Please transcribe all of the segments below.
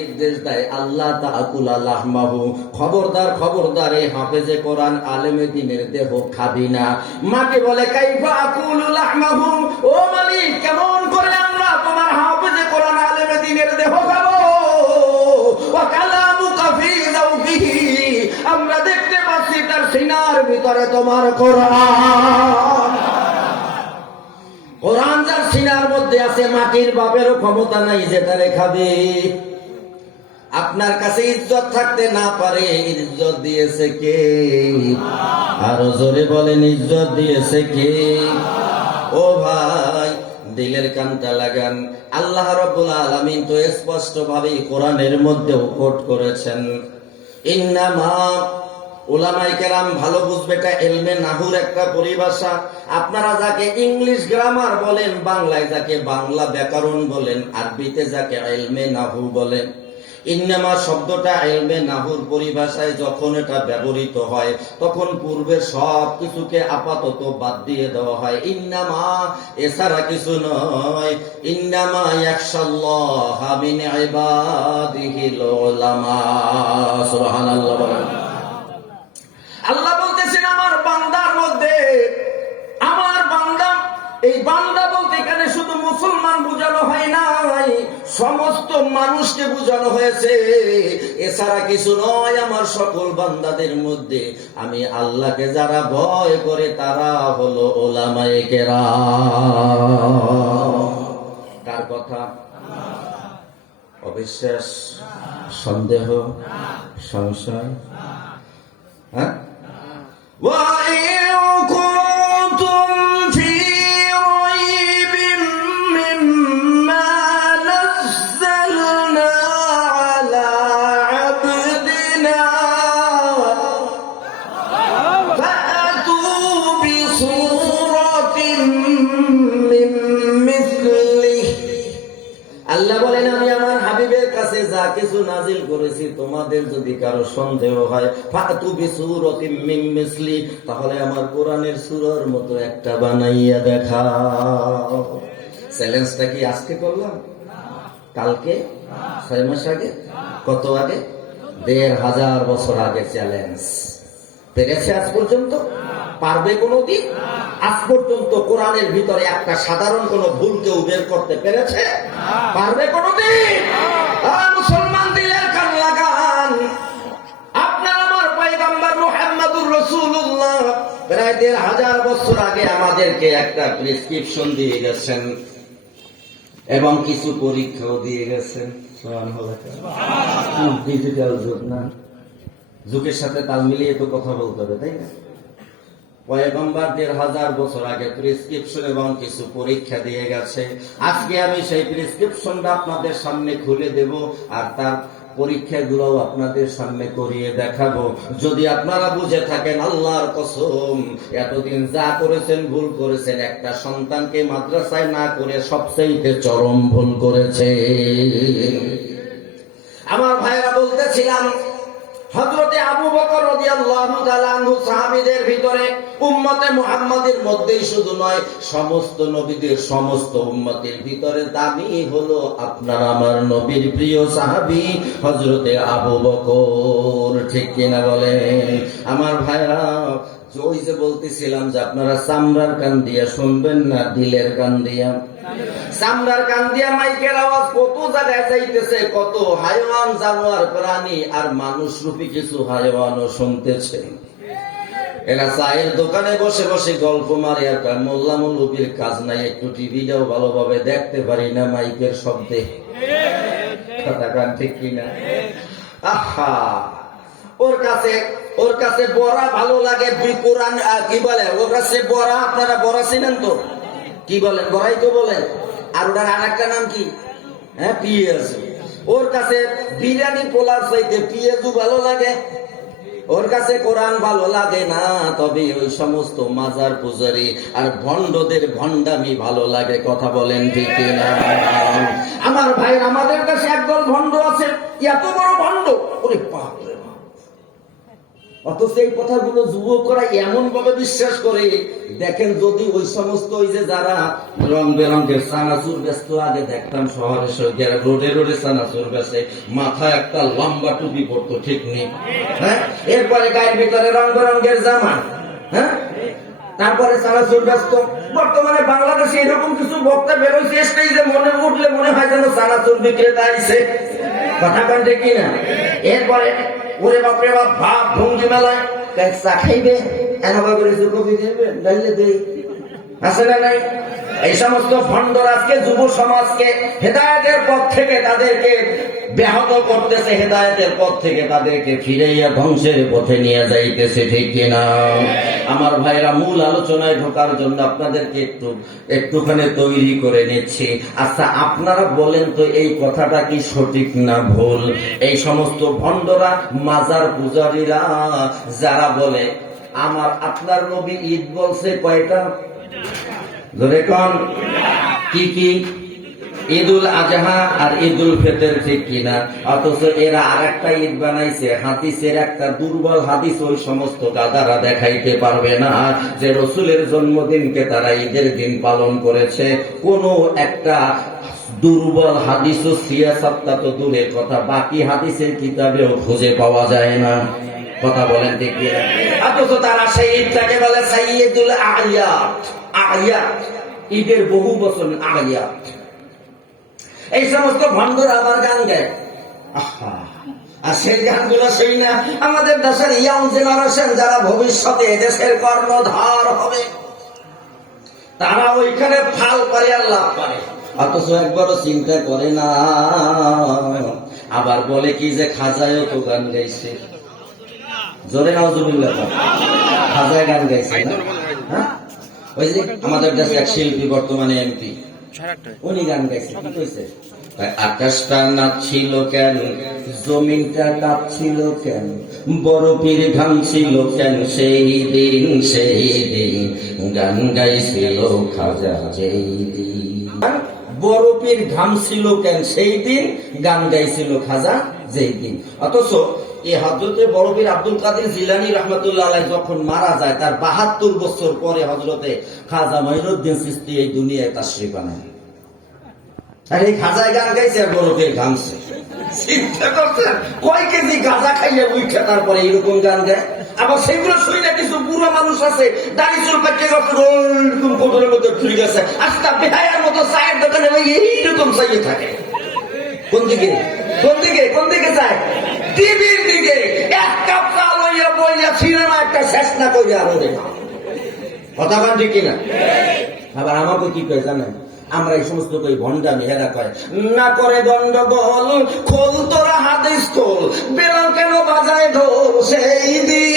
নির্দেশ দেয় আল্লাহ তাআকুলা লাহমাহু, খবরদার খবরদার এই হাফেজে কোরআন আলেমে দ্বীনের দেহ খাবি না। মাকে বলে কাইফা আকুলু লাহমাহু, ও মালিক কেমন করে আমরা তোমার হাফেজে কোরআন আলেমে দ্বীনের দেহ খাবো? ওয়া কালামুকা ফি যাওফিহি, আমরা দেখতে পাচ্ছি তার সিনার ভিতরে তোমার কোরআন। কোরআন যার সিনার মধ্যে আছে, মাটির বাপেরও ক্ষমতা নাই যে তারে খাবে। আপনার কাছে ইজ্জত থাকতে না পারে, ইজ্জত দিয়েছে কে? আরো জোরে বলেন, ইজ্জত দিয়েছে কে? ও ভাই, দিলের কানটা লাগান। আল্লাহ রাব্বুল আলামিন তো স্পষ্ট ভাবে কোরআনের মধ্যেও কোট করেছেন, ইন্নামা, উলামায়ে কেরাম ভালো বুঝবে, এটা ইলমে নাহুর একটা পরিভাষা। আপনারা যাকে ইংলিশ গ্রামার বলেন, বাংলায় যাকে বাংলা ব্যাকরণ বলেন, আরবিতে যাকে ইলমে নাহু বলেন। ইন্নামা শব্দটা ইলমে নাহুর পরিভাষায় যখন এটা ব্যবহৃত হয়, তখন পূর্বের সব কিছুকে আপাতত বাদ দিয়ে দেওয়া হয়। ইন্নামা এছাড়া কিছু নয়। ইন্নামা ইয়াখশাল্লাহ মিন ইবাদিহিল উলামা। সুবহানাল্লাহ। আল্লাহ বলতেছেন আমার বান্দার মধ্যে, আমার বান্দা, এই বান্দা বলতে এখানে শুধু মুসলমান বোঝানো হয় নাই, সমস্ত মানুষকে বোঝানো হয়েছে। এছাড়া কিছু নয়, আমার সকল বান্দাদের মধ্যে আমি আল্লাহকে যারা ভয় করে তারা হলো উলামায়ে কেরাম। কার কথা? অবিশ্বাস, সন্দেহ, সংশয়? হ্যাঁ? আল্লাহ বলেন আমি আমার হাবিবের কাছে যা কিছু নাজিল করেছি, তোমাদের যদি কারো সন্দেহ হয়, ফাতু বিসূরাতিন মিন মিসলি, তাহলে আমার কোরআনের সূরার মতো একটা বানাইয়া দেখাও। চ্যালেঞ্জটা কি আজকে করলাম? কালকে? 6 মাস আগে? কত আগে? 1500 বছর আগে চ্যালেঞ্জ। পেরেছে আজ পর্যন্ত? পারবে কোনদিন? আজ পর্যন্ত কোরআনের ভিতরে একটা সাধারণ কোন ভুল কেউ বের করতে পেরেছে? পারবে কোনদিন? মুসলমান দিলের কান লাগান। আপনার আমার পয়গম্বর মুহাম্মদুর রাসূলুল্লাহ প্রায় 1500 বছর আগে আমাদেরকে একটা প্রেসক্রিপশন দিয়ে গেছেন এবং কিছু পরীক্ষাও দিয়ে গেছেন। ডিজিটাল যুগ না, যুগের সাথে তাল মিলিয়ে তো কথা বলতে হবে, তাই না? পয়গম্বর 1500 বছর আগে প্রেসক্রিপশন এবং কিছু পরীক্ষা দিয়ে গেছে। আজকে আমি সেই প্রেসক্রিপশনটা আপনাদের সামনে খুলে দেব, আর তার পরীক্ষাগুলো আপনাদের সামনে করিয়ে দেখাবো। যদি আপনারা বুঝে থাকেন, আল্লাহর কসম, এতদিন যা করেছেন ভুল করেছেন, একটা সন্তানকে মাদ্রাসায় না করে সবচেয়ে চরম ভুল করেছে। আমার ভাইরা বলতেছিলাম, হযরতে আবু বকর রাদিয়াল্লাহু তাআলা আনহু সাহাবীদের ভিতরে উম্মতে মুহাম্মাদের মধ্যেই শুধু নয়, সমস্ত নবীদের সমস্ত উম্মতের ভিতরে দামি হলো আপনার আমার নবীর প্রিয় সাহাবী হযরতে আবু বকর। ঠিক কিনা বলেন? আমার ভাইরা, ওই যে বলতেছিলাম যে আপনারা চামড়ার কান দিয়া শুনবেন না দিলের কান দিয়া? চামড়ার কান দিয়া মাইকের আওয়াজ কত জায়গায় যাইতেছে, কত হাইওয়ান, জানোয়ার, প্রাণী আর মানুষ রূপী কিছু হাইওয়ানও শুনতেছে। এরা চায়ের দোকানে বসে বসে গল্প মারে আর কয় মোল্লা মৌলবীর কাজ নাই, একটু টিভিটাও ভালোভাবে দেখতে পারি না মাইকের শব্দে। কথা কান ঠিক কিনা? আহা, ওর কাছে বড়া ভালো লাগে, কোরআন কি বলে, ওর কাছে বড়া, আপনারা বড়া চিনেন তো? কি বলেন? বড়াই তো বলেন। আর ওটার আর একটা নাম কি? হ্যাঁ, পিঁয়াজ। ওর কাছে বিরিয়ানি পোলার চাইতে পিঁয়াজও ভালো লাগে। ওর কাছে কোরআন ভালো লাগে না, তবে ওই সমস্ত মাজার পূজারি আর ভণ্ডদের ভণ্ডামি ভালো লাগে। কথা বলেন ঠিক না? আমার ভাই, আমাদের কাছে একদল ভণ্ড আছে, এত বড় ভণ্ড, ওরে বাপ রে বাপ, অথচ এই কথাগুলো যুবকরা এমন ভাবে বিশ্বাস করে। দেখেন, যদি ওই সমস্ত ওই যে যারা রং বেরঙের চানাচুর ব্যস্ত, আগে দেখতাম শহরে রোডে রোডে চানাচুর বেসে, মাথায় একটা লম্বা টুপি পড়তো, ঠিক নেই? হ্যাঁ, এরপরে গায়ের ভিতরে রং বেরঙের জামা, হ্যাঁ, তারপরে চানাচুর ব্যস্ত। বর্তমানে বাংলাদেশে এরকম কিছু বক্তা বেরোচ্ছে, স্টেজে মনে উঠলে মনে হয় যেন চানাচুর বিক্রেতা আইছে। কথা কান্ডে কিনা? এরপরে ওরে বাপরে বাপ, ভাব ভঙ্গি মেলায় চা খাইবে, এনবা করে কফি খাইবে, ডাইলে দেই, আছে না নাই? এই সমস্ত ভণ্ডর আজকে যুব সমাজকে হেদায়েতের পথ থেকে তাদেরকে ব্যাহত করতেছে, হেদায়েতের পথ থেকে তাদেরকে ফিরাইয়া ধ্বংসের পথে নিয়ে যাইতেছে, ঠিক কিনা? আমার ভাইরা, মূল আলোচনায় ঢোকার জন্য আপনাদেরকে একটুখানি তৈরি করে নিচ্ছি। আচ্ছা, আপনারা বলেন তো এই কথাটা কি সঠিক না ভুল? এই সমস্ত ভণ্ডরা, মাজার পূজারীরা যারা বলে আমার আপনার নবী ঈদ বলছে কয়টা? ধরে কোন কি কি? ঈদুল আজহা আর ঈদুল ফিতর, ঠিক কিনা? অথচ এরা আর একটা ঈদ বানাইছে, হাদিসের একটা দুর্বল হাদিস ওই সমস্ত গাদারা দেখাইতে পারবে না যে রসুলের জন্মদিনকে তারা ঈদের দিন পালন করেছে। কোন একটা দুর্বল হাদিস ও সিয়াসাতটা তো দূরের কথা, বাকি হাদিসের কিতাবেও খুঁজে পাওয়া যায় না। কথা বলেন ঠিক কিনা? অথচ তারা সেই ঈদটাকে বলে সাইয়্যিদুল আয়াত। আয়াত ঈদের বহু বছর আয়াত। এই সমস্ত ভণ্ডরা আবার গান গায়, আর সেই গানগুলো সেই না আমাদের দেশের ইয়াং জেনারেশন, যারা ভবিষ্যতে দেশের কর্ণধার হবে, তারা ওইখানে ফাল পারে আর লাভ পারে, অথচ একবারও চিন্তা করে না। আবার বলে কি যে খাজায়ও তো গান গাইছে, জোরে নাউজুবিল্লাহ, খাজায় গান গাইছে না? হ্যাঁ, ওই যে আমাদের দেশে এক শিল্পী, বর্তমানে এমপি, উনি গান গাইছে, কি কইছে? আকাশটা নাচছিল কেন, জমিনটা কাঁপছিল কেন, বরফের ঘামছিল কেন, সেই দিন গান গাইছিল খাজা যেই দিন। বরফের ঘামছিল কেন, সেই দিন গান গাইছিল খাজা যেই দিন। অথচ এই হযরতে বরফের আব্দুল কাদের জিলানী রাহমাতুল্লাহ আলাইহি যখন মারা যায়, তার ৭২ বছর পরে হযরতে খাজা মঈনুদ্দিন চিশতি এই দুনিয়ায় তাশরীফ আনেন। আর এই খাজায় গান গাইছে আর বরফের ঘামছে। চিন্তা করছেন কয় কেজি গাঁজা খাইয়া উঠে তারপরে এরকম গান গায়? আবার সেগুলো শুই না কিছু বুড়ো মানুষ আছে, দাড়ি চুল কাটিয়ে গেছে, কোটরের মধ্যে ফিরে গেছে, আস্তা বেহায়ার মতো চায়ের দোকানে এইরকম চাইয়ে থাকে। কোন দিকে কোন দিকে কোন দিকে যায়? টিভির দিকে। এক কাপ চা লইয়া বইয়া সিনেমা একটা শেষ না করিয়া আরো দেখ। কথা বলেন ঠিক কিনা? আবার আমাকে কি কয় জানেন? আমরা এই সমস্ত কই ভণ্ডা মেয়েরা কয় না করে গন্ডগোল, খোল তোরা হাদিস খোল, বেলাল কেন বাজায় ঢোল সেই দিন,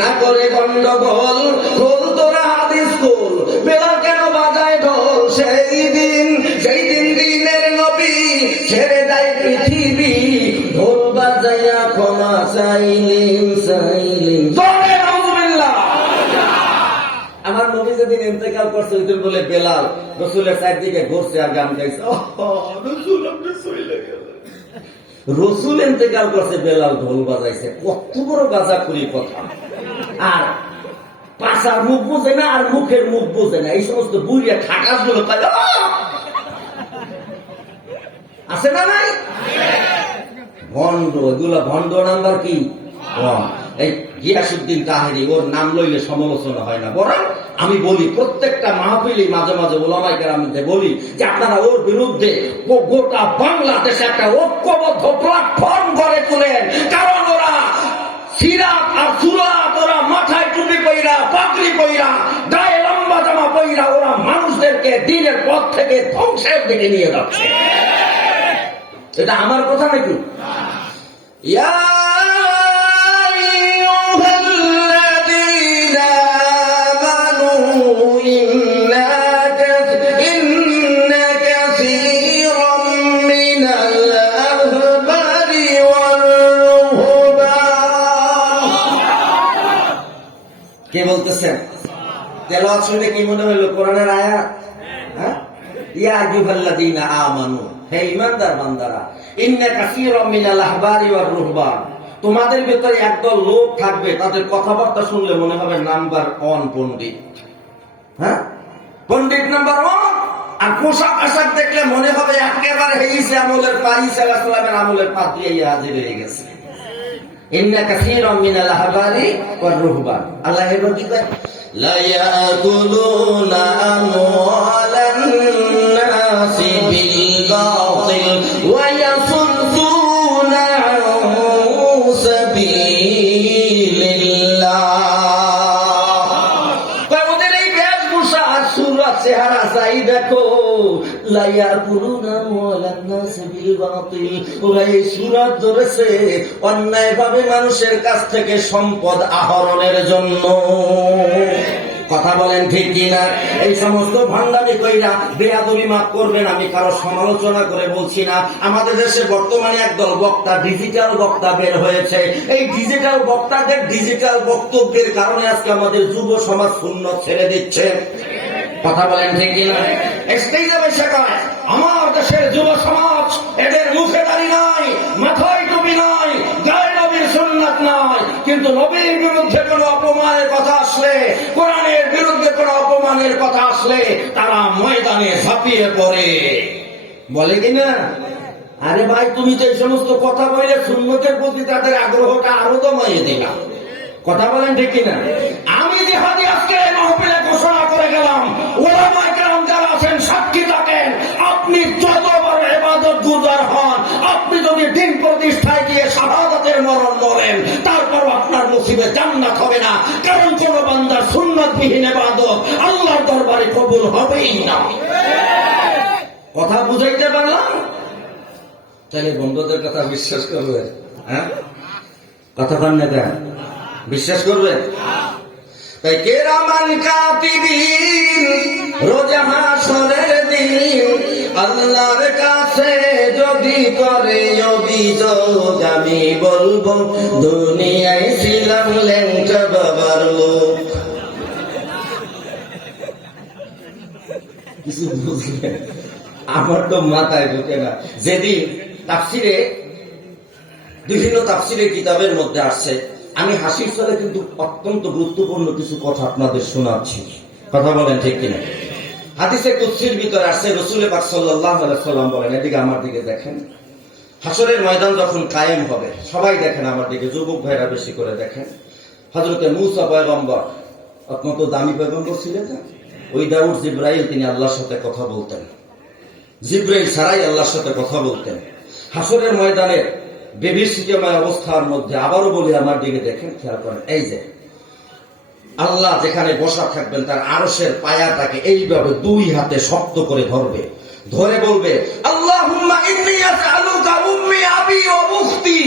না করে গন্ডগোল, খোল তোরা হাদিস খোল, বেলাল কেন বাজায় ঢোল সেই দিন, সেই দিন দিনের নবী ছেড়ে দেয় পৃথিবী, ঢোল বাজাইয়া ক্ষমা চাইলেন চাইলেন। আমার নবী যেদিন ইন্তেকাল করছে ওই দিন বলে বেলাল রসুলের চারদিকে ঘুরছে আর গান গাইছে, রসুল ইন্তেকাল করছে, বেলাল ঢোল বাজাইছে। কত বড় গাজা করি কথা! আর পাশার মুখ বোঝে না আর মুখের মুখ বোঝে না, এই সমস্ত বুড়িয়া খাটাস গুলো আছে না নাই? ভণ্ড, এগুলো ভণ্ড নাম্বার কি? এই গিয়াসউদ্দিন তাহেরি, ওর নাম লইলে সমালোচনা হয় না, বরং আমি বলি প্রত্যেকটা মাহফিলে মাঝে মাঝে ওলামায়ে কেরামদের বলি যে আপনারা ওর বিরুদ্ধে গোটা বাংলাদেশে একটা ঐক্যবদ্ধ প্ল্যাটফর্ম গড়ে তোলেন, কারণ ওরা সিরাত আর সুরাত, ওরা মাথায় টুপি পইরা, পাগড়ি পইরা, গায়ে লম্বা জামা পইরা, ওরা মানুষদেরকে দ্বীনের পথ থেকে ধ্বংসের দিকে নিয়ে যাচ্ছে। এটা আমার কথা নাকি? ইয়া কে বলতেছেন? তেলাওয়াত শুনে কি মনে হইল? কোরআনের আয়াত? হ্যাঁ, ইয়া আইয়ুহাল্লাযীনা আমানু, হে ঈমানদার বান্দারা, ইন্না কাসীরাম মিনাল আহবারি ওয়ার রুহবান, তোমাদের ভিতরে একদল লোক থাকবে, তাদের কথাবার্তা শুনলে মনে হবে নাম্বার 1 পণ্ডিত। হ্যাঁ, পণ্ডিত নাম্বার 1। আর পোশাক আশাক দেখলে মনে হবে একেবারে ঈসা আমলের পা, ঈসা আলাইহিস সালামের আমলের পা দিয়ে হাজির হয়ে গেছে। ইন্না কাসীরাম মিনাল আহবারি ওয়ার রুহবান, আল্লাহ এবার কি কয়, লা ইয়াকুলুনা আমওয়ালান নাসি বিল বাতিল ওয়া ইয়াসুদ্দুনা আন সাবিলিল্লাহ। ওদের এই বেশভূষা আর সুরা চেহারা চাই দেখো, লা ইয়াকুলুনা আমওয়ালান নাসি বিল বাতিল, ওরা এই সূরা ধরেছে অন্যায়ভাবে মানুষের কাছ থেকে সম্পদ আহরণের জন্য। কথা বলেন ঠিক কিনা? এই সমস্ত ভান্ডামি কইরা বেয়াদবি মাফ করবেন, আমি কারো সমালোচনা করে বলছি না। আমাদের দেশে বর্তমানে একদল বক্তা, ডিজিটাল বক্তা বের হয়েছে। এই ডিজিটাল বক্তাদের ডিজিটাল বক্তব্যের কারণে আজকে আমাদের যুব সমাজ সুন্নাত ছেড়ে দিচ্ছে। কথা বলেন ঠিক কিনা? স্টেজে বসে কয় আমার দেশের যুব সমাজ, এদের মুখে দাড়ি নাই, মাথায় টুপি নাই, গায়ে নবীর সুন্নাত নাই, কিন্তু নবীর বিরুদ্ধে কোনো অপমানের কথা আসলে, কোরআনের বিরুদ্ধে কোনো অপমানের কথা আসলে তারা ময়দানে ঝাঁপিয়ে পড়ে। বলে কিনা? আরে ভাই, তুমি তো এই সমস্ত কথা বলে সুন্নতের প্রতি তাদের আগ্রহটা আরো দমাইয়ে দিলাম। কথা বলেন ঠিক কিনা? আমি জিহাদি আজকে এই মাহফিলে ঘোষণা করে গেলাম, ওলামায়ে কেরাম যারা আছেন সাক্ষী থাকেন, আপনি যত বড় ইবাদত গুজার হন, আপনি যদি দিন প্রতিষ্ঠায় গিয়ে শাহাদাতের মরণ মরেন, তারপর আপনার নসিবে জান্নাত হবে না। কারণ কোন বান্দার সুন্নাতবিহীন ইবাদত আল্লাহর দরবারে কবুল হবেই না। কথা বুঝাইতে পারলাম? তাহলে বন্ধুদের কথা বিশ্বাস করবে? হ্যাঁ, কথা বলেন না কেন? বিশ্বাস করবে? তাই কিরামান কাতিবিন রোজ হাসরের দিন আল্লাহর কাছে যদি করে অভিযোগ, আমি বলবো দুনিয়ায় ছিলাম ল্যাংটা বাবার লোক। কিছু বুঝলেন? আমার তো মাথায় ঢোকে না। যেদিন তাফসিরে, বিভিন্ন তাফসিরের কিতাবের মধ্যে আসছে, আমি হাসির ছলে কিন্তু অত্যন্ত গুরুত্বপূর্ণ কিছু কথা আপনাদের শোনাচ্ছি। কথা বলেন ঠিক কিনা? হাদিসে কুদসির ভিতরে আসছে, রাসূল পাক সাল্লাল্লাহু আলাইহি সাল্লাম বলেন, এদিকে আমার দিকে দেখেন, হাসরের ময়দান যখন কায়েম হবে, সবাই দেখেন আমার দিকে, যুবক ভাইরা বেশি করে দেখেন। হযরতে মূসা পয়গম্বর অত্যন্ত দামি পয়গম্বর ছিলেন না? ওই দাউদ জিবরাইল, তিনি আল্লাহর সাথে কথা বলতেন, জিবরাইল ছাড়াই আল্লাহর সাথে কথা বলতেন। হাসরের ময়দানের বিভীষিকাময় অবস্থার মধ্যে, আবারও বলি আমার দিকে দেখেন, খেয়াল করেন, এই যে আল্লাহ যেখানে বসা থাকবেন তার আরশের পায়াটাকে এইভাবে দুই হাতে শক্ত করে ধরবে, ধরে বলবে, আল্লাহুম্মা ইন্নী আসআলুকা উম্মি আবি ওয়া উখতি,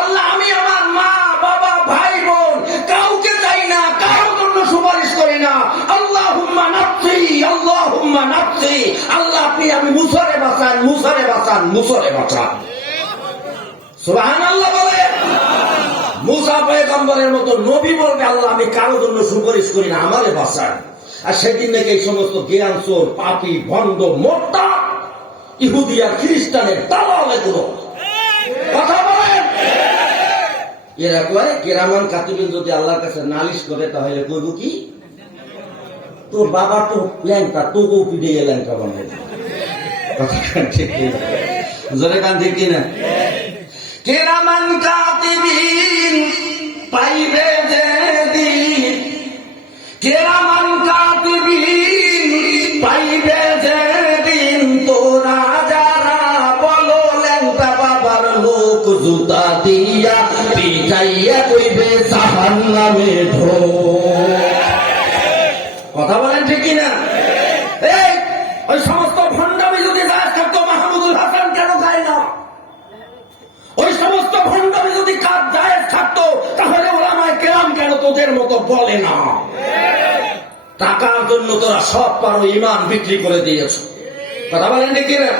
আল্লাহ আমি আমার মা বাবা ভাই বোন কাউকে চাই না, কারোর জন্য সুপারিশ করি না, আল্লাহুম্মা নাফসি আল্লাহুম্মা নাফসি, আল্লাহ আপনি আমি মুসারে বাঁচান, মুসারে বাঁচান, মুসারে বাঁচান। সুবহানাল্লাহ বলে। মূসা পয়গম্বরের মতো নবী বলবে, আল্লাহ আমি কারোর জন্য সুপারিশ করি না, আমারে বাঁচান। আর সেদিন নাকি এই সমস্ত জ্ঞান চোর, পাপী, ভণ্ড, মোটা ইহুদি আর খ্রিস্টানের দালাল এগুলো কথা বলেন। এরা কয় কিরামান কাতিবিন যদি আল্লাহর কাছে নালিশ করে, তাহলে কইব কি, তোর বাবা তো ল্যাংটা, তোকেও পিঠে ল্যাংটা বানাবে। কথা ঠিক কিনা? জোরে কান ঠিক কিনা? কিরামান কাতিবিন পাইবে যেদিন, কিরামান কাতিবিন পাইবে যেদিন, তোরা যারা বলো ল্যাংটা বাবার লোক, জুতা দিয়া পিটাইয়া কইবে জাহান্নামে ঢোক। কথা বলেন ঠিক কিনা? এই ওই সমস্ত ভণ্ডামি যদি জায়েজ থাকতো, মাহমুদুল হাসান কেন গায় না? ওই সমস্ত ভণ্ডামি যদি কাজ জায়েজ থাকতো, তাহলে ওলামায়ে কেরাম কেন তোদের মতো বলে না? টাকার জন্য তোরা সব পারো ঈমান বিক্রি করে দিয়েছ। কথা বলেন ঠিক কিনা?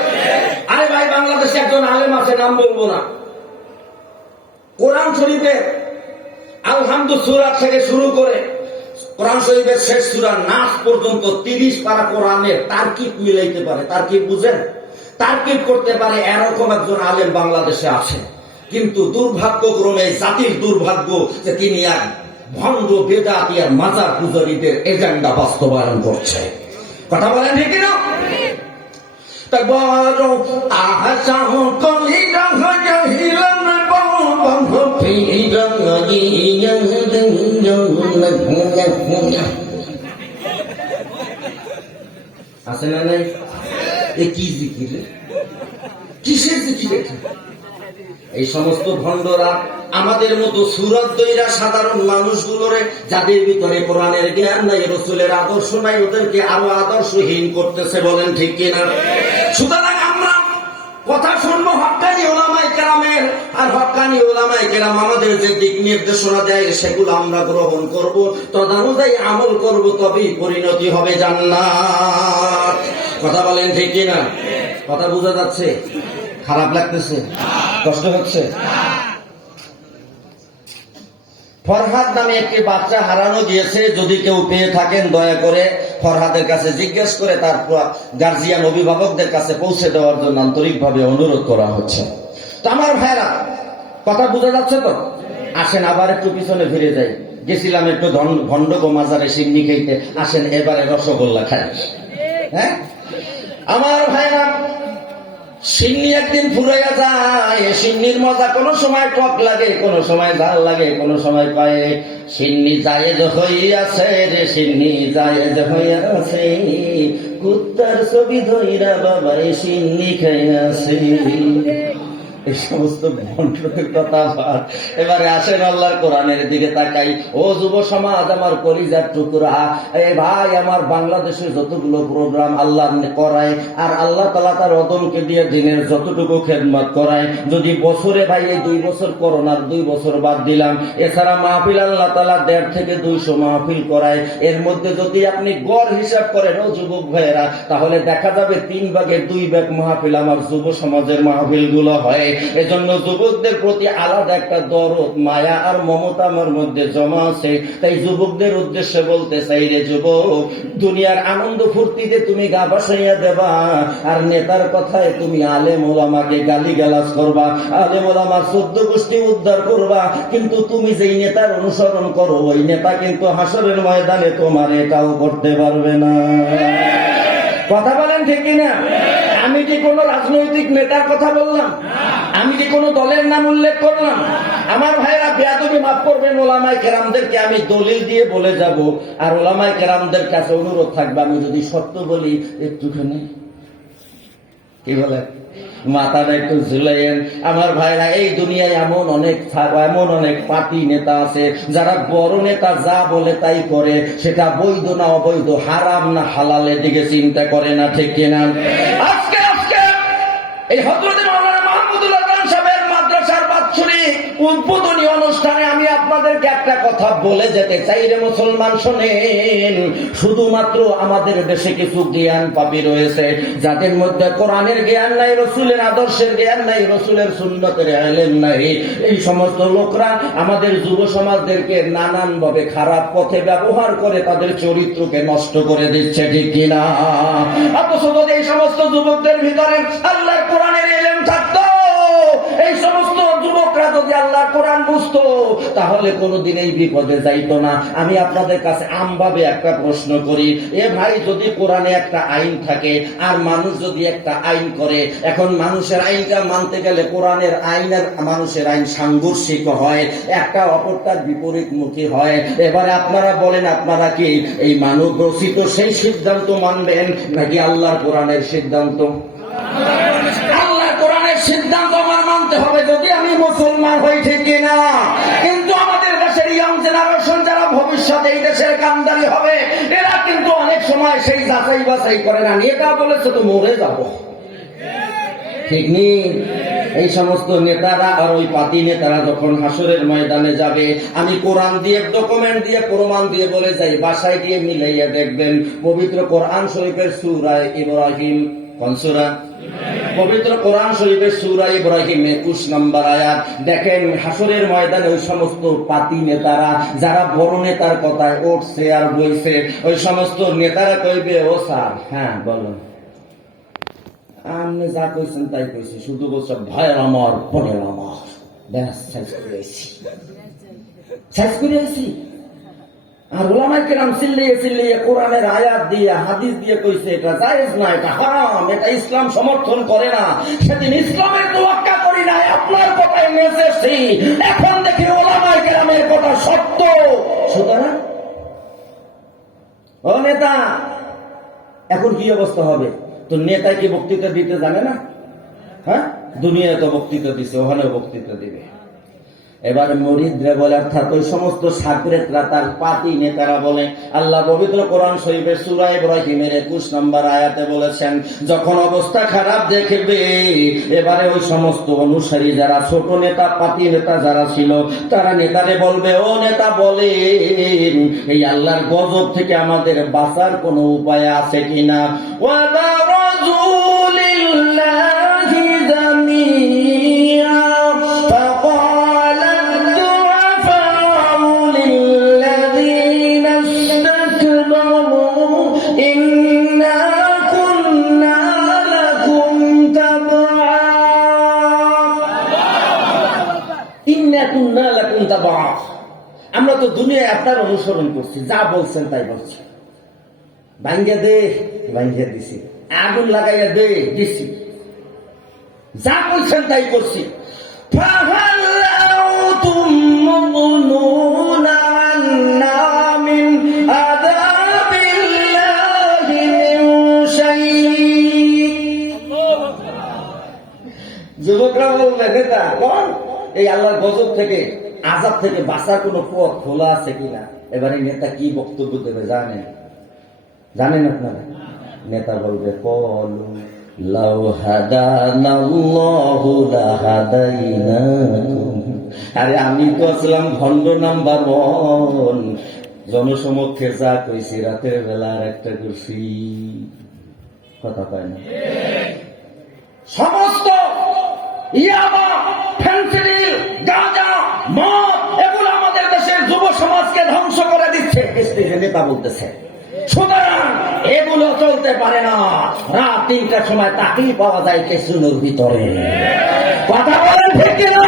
আরে ভাই, বাংলাদেশে একজন আলেম আছে, নাম বলবো না, কোরআন শরীফে আলহামদু সূরা থেকে শুরু করে কোরআন শরীফের শেষ সূরা নাস পর্যন্ত 30 পারা কোরআনের তারকিব মিলাইতে পারে, তারকিব বুঝেন, তারকিব করতে পারে, এরকম একজন আলেম বাংলাদেশে আছে। কিন্তু দুর্ভাগ্যক্রমে, জাতির দুর্ভাগ্য যে তিনি এক ভণ্ড বেদাতি আর মাজার পূজারীদের এজেন্ডা বাস্তবায়ন করছে। কথা বলেন ঠিক না? তাই বড় আশা কলি আছে না নাই? এ কি জিকির, কিসের জিকির? এই সমস্ত ভণ্ডরা আমাদের মতো সুরত দইরা সাধারণ মানুষগুলোরে, যাদের ভিতরে কোরআনের জ্ঞান নাই, রসুলের আদর্শ নাই, ওদেরকে আরো আদর্শহীন করতেছে। বলেন ঠিক কিনা? সুতরাং আমরা কথা শুনবো হক্কানি ওলামায়ে কেরামের, আর হক্কানি ওলামায়ে কেরাম আমাদের যে দিক নির্দেশনা দেয় সেগুলো আমরা গ্রহণ করব, তদানুযায়ী আমল করব, তবেই পরিণতি হবে জান্নাত। কথা বলেন ঠিক কিনা? কথা বোঝা যাচ্ছে? খারাপ লাগতেছে? কষ্ট হচ্ছে? ফরহাদ নামে একটি বাচ্চা হারানো গিয়েছে। যদি কেউ পেয়ে থাকেন দয়া করে ফরহাদের কাছে জিজ্ঞেস করে তার গার্জিয়ান অভিভাবকদের কাছে পৌঁছে দেওয়ার জন্য আন্তরিকভাবে অনুরোধ করা হচ্ছে। তো আমার ভাইরা, কথা বোঝা যাচ্ছে তো? আসেন আবার একটু পিছনে ফিরে যাই। গেছিলাম একটু ভণ্ডগো মাজারে সিন্নি খাইতে, আসেন এবারে রসগোল্লা খাই। হ্যাঁ আমার ভাইরা, সিন্নি একদিন ফুরাইয়া যায়। সিন্নির মজা কোনো সময় টক লাগে, কোনো সময় ঝাল লাগে, কোনো সময় পায়ে। সিন্নি জায়েজ হইয়াছে রে, সিন্নি জায়েজ হইয়াছে, কুত্তার ছবি ধইরা বাবাই সিন্নি খাইয়াছে। এই সমস্ত ভণ্ডের কথা বাদ। এবারে আসেন আল্লাহর কোরআনের দিকে তাকাই। ও যুব সমাজ, আমার কলিজার টুকরা, এ ভাই, আমার বাংলাদেশে যতগুলো প্রোগ্রাম আল্লাহ করায়, আর আল্লাহ তাআলা তার অদমকে দিয়ে দিনের যতটুকু খেদমত করায়, যদি বছরে ভাই এই 2 বছর করোনার 2 বছর বাদ দিলাম, এছাড়া মাহফিল আল্লাহ তাআলা 150 থেকে 200 মাহফিল করায়, এর মধ্যে যদি আপনি গড় হিসাব করেন ও যুবক ভাইয়েরা, তাহলে দেখা যাবে 3 ভাগের 2 ভাগ মাহফিল আমার যুব সমাজের মাহফিল গুলো হয়। এজন্য যুবকদের প্রতি আলাদা একটা দরদ, মায়া আর মমতা আমার মধ্যে জমা আছে। তাই যুবকদের উদ্দেশ্যে বলতে চাই, রে যুবক, দুনিয়ার আনন্দ ফুর্তিতে তুমি গা ভাসাইয়া দেবা, আর নেতার কথায় তুমি আলেম ওলামাকে গালিগালাজ করবা, আলেম ওলামার 14 গোষ্ঠী উদ্ধার করবা, কিন্তু তুমি যেই নেতার অনুসরণ করো ওই নেতা কিন্তু হাসরের ময়দানে তোমার এটাও করতে পারবে না। কথা বলেন ঠিক কিনা? আমি কি কোন রাজনৈতিক নেতার কথা বললাম? আমি কি কোন দলের নাম উল্লেখ করলাম? আমার ভাইরা, বেয়াদবি মাফ করবেন, ওলামায়ে কেরামদেরকে আমি দলিল দিয়ে বলে যাব, আর ওলামায়ে কেরামদের কাছে অনুরোধ থাকবে, আমি যদি সত্য বলি একটুখানি কি বলে মাথাটা একটু ঝুলাইয়েন। আমার ভাইরা, এই দুনিয়ায় এমন অনেক পার্টি নেতা আছে যারা বড় নেতা যা বলে তাই করে, সেটা বৈধ না অবৈধ, হারাম না হালালের দিকে চিন্তা করে না, ঠিক কিনা? আজকে এই হযরত মাওলানা মাহমুদুল্লাহ খান সাহেবের মাদ্রাসার বাৎসরিক উদ্বোধনী অনুষ্ঠানে আমি আপনাদেরকে একটা কথা বলে যেতে চাই, রে মুসলমান শোনেন। শুধুমাত্র আমাদের দেশে কিছু জ্ঞান পাপী রয়েছে, যাদের মধ্যে কোরআনের জ্ঞান নাই, রসুলের আদর্শের জ্ঞান নাই, রসুলের সুন্নতের ইলম নাই। এই সমস্ত লোকরা আমাদের যুব সমাজদেরকে নানান ভাবে খারাপ পথে ব্যবহার করে তাদের চরিত্রকে নষ্ট করে দিচ্ছে, ঠিক কিনা? অথচ যদি এই সমস্ত যুবকদের ভিতরে আল্লাহর কোরআনের ইলম থাকতো, এই সমস্ত যুবকরা যদি আল্লাহর কোরআন বুঝতো, তাহলে কোনোদিন এই বিপদে যাইতো না। আমি আপনাদের কাছে আমভাবে একটা প্রশ্ন করি, এ ভাই, যদি কোরআনে একটা আইন থাকে আর মানুষ যদি একটা আইন করে, এখন মানুষের আইনটা মানতে গেলে কোরআনের আইন আর মানুষের আইন সাংঘর্ষিক হয়, একটা অপরটার বিপরীতমুখী হয়। এবারে আপনারা বলেন, আপনারা কি এই মানব রচিত সেই সিদ্ধান্ত মানবেন নাকি আল্লাহর কোরআনের সিদ্ধান্ত? আল্লাহর কোরআনের সিদ্ধান্ত আমার মানতে হবে যদি আমি মুসলমান হই, ঠিক কিনা? কিন্তু আমাদের দেশের ইয়াং জেনারেশন যারা ভবিষ্যতে এই দেশের কান্দারি হবে, এরা কিন্তু অনেক সময় সেই যাচাই বাছাই করে না। নেতা বলেছে তো মরে যাব, ঠিক নেই? এই সমস্ত নেতারা আর ওই পাতি নেতারা যখন হাসরের ময়দানে যাবে, আমি কোরআন দিয়ে ডকুমেন্ট দিয়ে প্রমাণ দিয়ে বলে যাই, বাসায় গিয়ে মিলাইয়া দেখবেন পবিত্র কোরআন শরীফের সূরা ইব্রাহিম, কোন সূরা? পবিত্র কোরআন শরীফের সূরা ইব্রাহিম 21 নম্বর আয়াত দেখেন, হাসরের ময়দানে ওই সমস্ত পাতি নেতারা যারা বড় নেতার কথায় উঠছে আর বইছে, ওই সমস্ত নেতারা কইবে, ও স্যার, হ্যাঁ বলুন, আপনি যা কইছেন তাই কইছি, শুধু বলছে ভাইয়ের আমার বোনের আমার, ব্যাস শেষ করে আইছি। আর ওলামায়ে কেরাম চিল্লিয়ে কোরআনের আয়াত দিয়ে হাদিস দিয়ে কইছে এটা জায়েজ না, এটা হারাম, এটা ইসলাম সমর্থন করে না। সেদিন ইসলামের তোয়াক্কা করি নাই, আপনার কথায় মেসেছি, এখন দেখি ওলামায়ে কেরামের কথা সত্য। সুতরাং ও নেতা, এখন কি অবস্থা হবে? তো নেতা কি বক্তৃতা দিতে জানে না? হ্যাঁ, দুনিয়ায় তো বক্তৃতা দিছে, ওখানেও বক্তৃতা দিবে। এবার মুরিদরা বলে, অর্থাৎ ওই সমস্ত সাকরেতরা, তার পাতি নেতারা বলে, আল্লাহ পবিত্র কোরআন শরীফের সূরা ইব্রাহিমের 21 নম্বর আয়াতে বলেছেন, যখন অবস্থা খারাপ দেখবে, এবারে ওই সমস্ত অনুসারী যারা, ছোট নেতা, পাতি নেতা যারা ছিল, তারা নেতারে বলবে, ও নেতা বলেন, এই আল্লাহর গজব থেকে আমাদের বাঁচার কোনো উপায় আছে কিনা? আমরা তো দুনিয়ায় আপনার অনুসরণ করছি, যা বলছেন তাই বলছি। ভাঙ্গে দে, ভাঙ্গে দিছি, আগুন লাগাইয়া দে, দিছি, যা বলছেন তাই করছি। যুবকরা বলবে, নেতা কোন, এই আল্লাহর গজব থেকে, আযাব থেকে বাঁচার কোন পথ খোলা আছে কিনা? এবারে নেতা কি বক্তব্য দেবে জানেন আপনারা? নেতা বলবে, কলু লাউ হাদানাল্লাহু লাহাদাইনাকুম। আরে আমি তো আসলাম ভণ্ড নাম্বার 1, জনসমক্ষে যা কইছি, রাতের বেলা আর একটা করছি, কথা পায় না। সমস্ত ইয়াবা, ফেন্সিডিল, গাঁজা, মদ, এগুলো আমাদের দেশের যুব সমাজকে ধ্বংস করে দিচ্ছে, নেতা বলতেছে। সুতরাং এগুলো চলতে পারে না। রাত 3টার সময় তাকেই পাওয়া যায় কেসুনের ভিতরে। কথা বলেন ঠিক কিনা?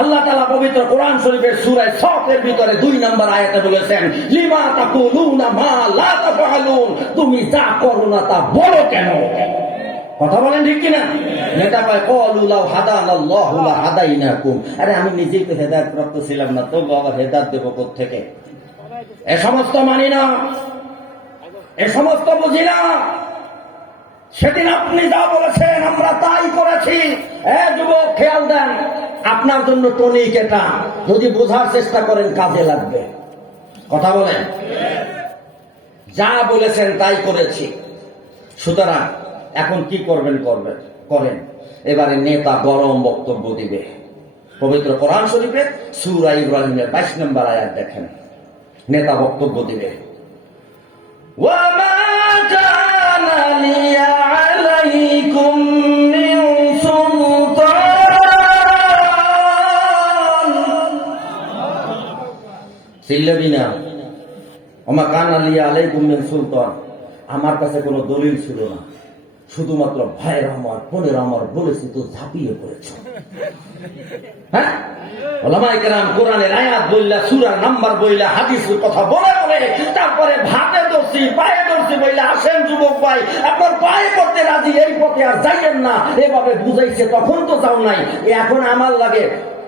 আল্লাহ তাআলা পবিত্র কোরআন শরীফের সূরা সফের ভিতরে 2 নম্বর আয়াতে বলেছেন, লিমা তাকুলুনা মা লা তাফআলুন, তুমি যা করো না তা বলো কেন? কথা বলেন ঠিক কিনা? নেতা কয়, ক্বালু লাউ হাদানাল্লাহু লাহাদাইনাকুম। আরে আমি নিজেই তো হেদায়েত প্রাপ্ত ছিলাম না, তো আবার হেদায়েত দেব কোথা থেকে? এ সমস্ত মানি না, এ সমস্ত বুঝি না। সেদিন আপনি যা বলেছেন আমরা তাই করেছি। যুবক খেয়াল দেন, আপনার জন্য টনিক এটা, যদি বোঝার চেষ্টা করেন কাজে লাগবে। কথা বলেন, যা বলেছেন তাই করেছি। সুতরাং এখন কি করবেন করেন। এবারে নেতা গরম বক্তব্য দিবে। পবিত্র কোরআন শরীফে সূরা ইব্রাহিমের 22 নম্বর আয়াত দেখেন, নেতা বক্তব্য দিবে। চিল্লাবি না, ওমা কানা লিয়া আলাইকুম মিন সুলতান, আমার কাছে কোনো দলিল ছিল না, শুধুমাত্র ভাইয়ের আমার, বোনের আমার বলেছি তো ঝাঁপিয়ে পড়েছ। হ্যাঁ, ওলামায়ে কেরাম কোরআনের আয়াত বইলা, সূরা নাম্বার বইলা, হাদিসের কথা বলে তারপরে ভাতে ধরছি, পায়ে ধরছি বইলা, আসেন যুবক ভাই, আপনার পায়ে করতে রাজি, এই পথে আর যাইয়েন না, এভাবে বুঝাইছে, তখন তো যাও নাই। এখন আমার লাগে,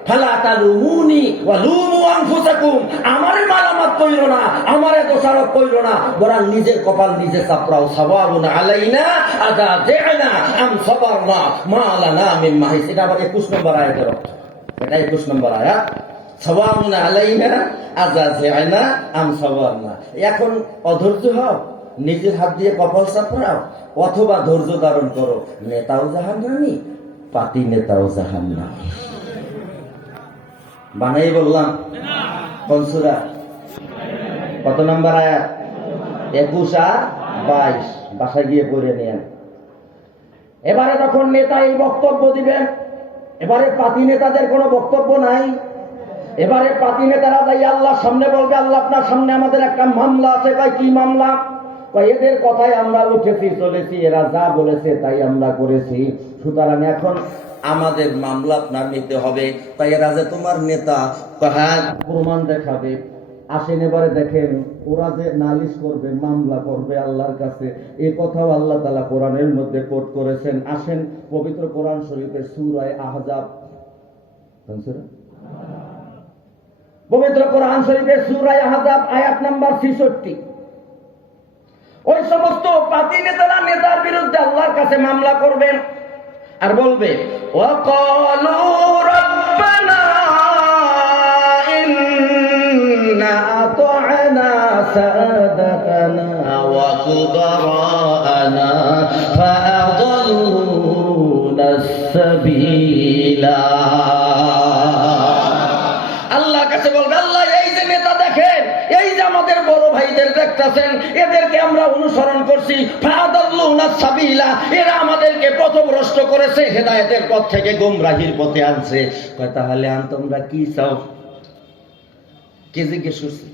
ফালা তালুমুনি ওয়া লুমু আনফুসাকুম, আমারে মালামাত কইরো না, আমারে দোষারোপ কইরো না, বরং নিজের কপাল নিজে চাপড়াও। সাওয়াউন আলাইনা আযাযিনা আম সাবারনা মা লানা মিন মাহিস। এটা আবার 21 নম্বর আয়াতের অর্থ। এটা 21 নম্বর আয়াত, সাওয়াউন আলাইনা আযাযিনা আম সাবারনা। এখন অধৈর্য হও, নিজের হাত দিয়ে কপাল চাপড়াও, অথবা ধৈর্য ধারণ করো। নেতাও জাহান্নামী, পাতি নেতাও জাহান্নামী। বানাই বললাম কোন সূরা, কত নম্বর আয়াত? 21 আর 22। বাসায় গিয়ে পড়ে নিয়েন। এবারে যখন নেতা এই বক্তব্য দিবেন, এবারে পাতি নেতাদের কোনো বক্তব্য নাই। এবারে পাতি নেতারা যাই আল্লাহর সামনে বলবে, আল্লাহ আপনার সামনে আমাদের একটা মামলা আছে। কয় কি মামলা? কয় এদের কথায় আমরা উঠেছি চলেছি, এরা যা বলেছে তাই আমরা করেছি, সুতরাং এখন আমাদের মামলা আপনার নিতে হবে। তাই এরা যে তোমার নেতা, হ্যাঁ প্রমাণ দেখাবে। আসেন এবারে দেখেন ওরা যে নালিশ করবে, মামলা করবে আল্লাহর কাছে, এ কথাও আল্লাহ তাআলা কোরআনের মধ্যে কোট করেছেন। আসেন পবিত্র কোরআন শরীফের সূরা আহজাব, পবিত্র কোরআন শরীফের সূরা আহজাব আয়াত নাম্বার 66। ওই সমস্ত পাতি নেতারা নেতার বিরুদ্ধে আল্লাহর কাছে মামলা করবেন আর বলবে ওয়াকালু রাব্বানা ইন্না আতা'না সাদাতানা ওয়া কুবারানা ফাআদাল্লুনা সাবিলা। আল্লাহর কাছে বলবে, আল্লাহ এই যে নেতা দেখেন, এই যে আমাদের বড় ভাইদের দেখতেছেন, এদেরকে আমরা অনুসরণ করছি, ফাআদাল্লুনা সাবিলা, এরা আমাদেরকে পথভ্রষ্ট করেছে, হেদায়েতের পথ থেকে গোমরাহির পথে আনছে। কয় তাহলে তোমরা কি চাও? কে জিজ্ঞেস করছে?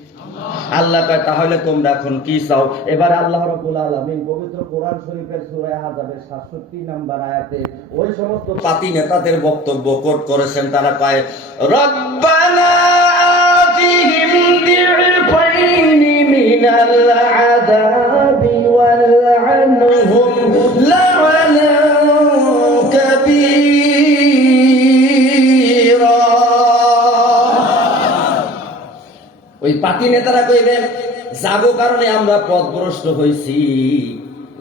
আল্লাহ কয় তাহলে তোমরা এখন কি চাও? এবার আল্লাহ রাব্বুল আলামিন পবিত্র কোরআন শরীফের সূরা আহজাবের 67 নম্বর আয়াতে ওই সমস্ত পাতি নেতাদের বক্তব্য কোট করেছেন। তারা কয় রব্বানা আতিহিম দি'ফাইনি মিনাল আযাবি ওয়াল'আনহুম লা'নান কাবীরা। ওই পাতি নেতারা কইবেন যাবো কারণে আমরা পথভ্রষ্ট হয়েছি।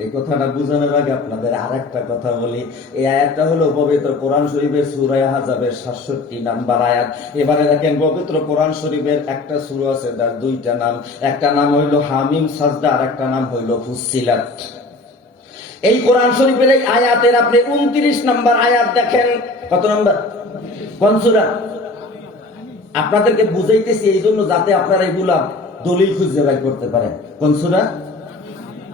এই কথাটা বোঝানোর আগে আপনাদের আরেকটা কথা বলি। এই আয়াতটা হলো পবিত্র কোরআন শরীফের সূরা আহজাবের 67 নাম্বার আয়াত। এবারে দেখেন পবিত্র কোরআন শরীফের একটা সূরা আছে, তার দুইটা নাম, একটা নাম হইল হামিম সাজদা আর একটা নাম হইল ফুসসিলাত। এই কোরআন শরীফের এই আয়াতের আপনি 29 নাম্বার আয়াত দেখেন। কত নাম্বার? কোন সূরা? আপনাদেরকে বুঝাইতেছি এই জন্য যাতে আপনারা এগুলা দলিল খুঁজে বের করতে পারেন। কোন সূরা?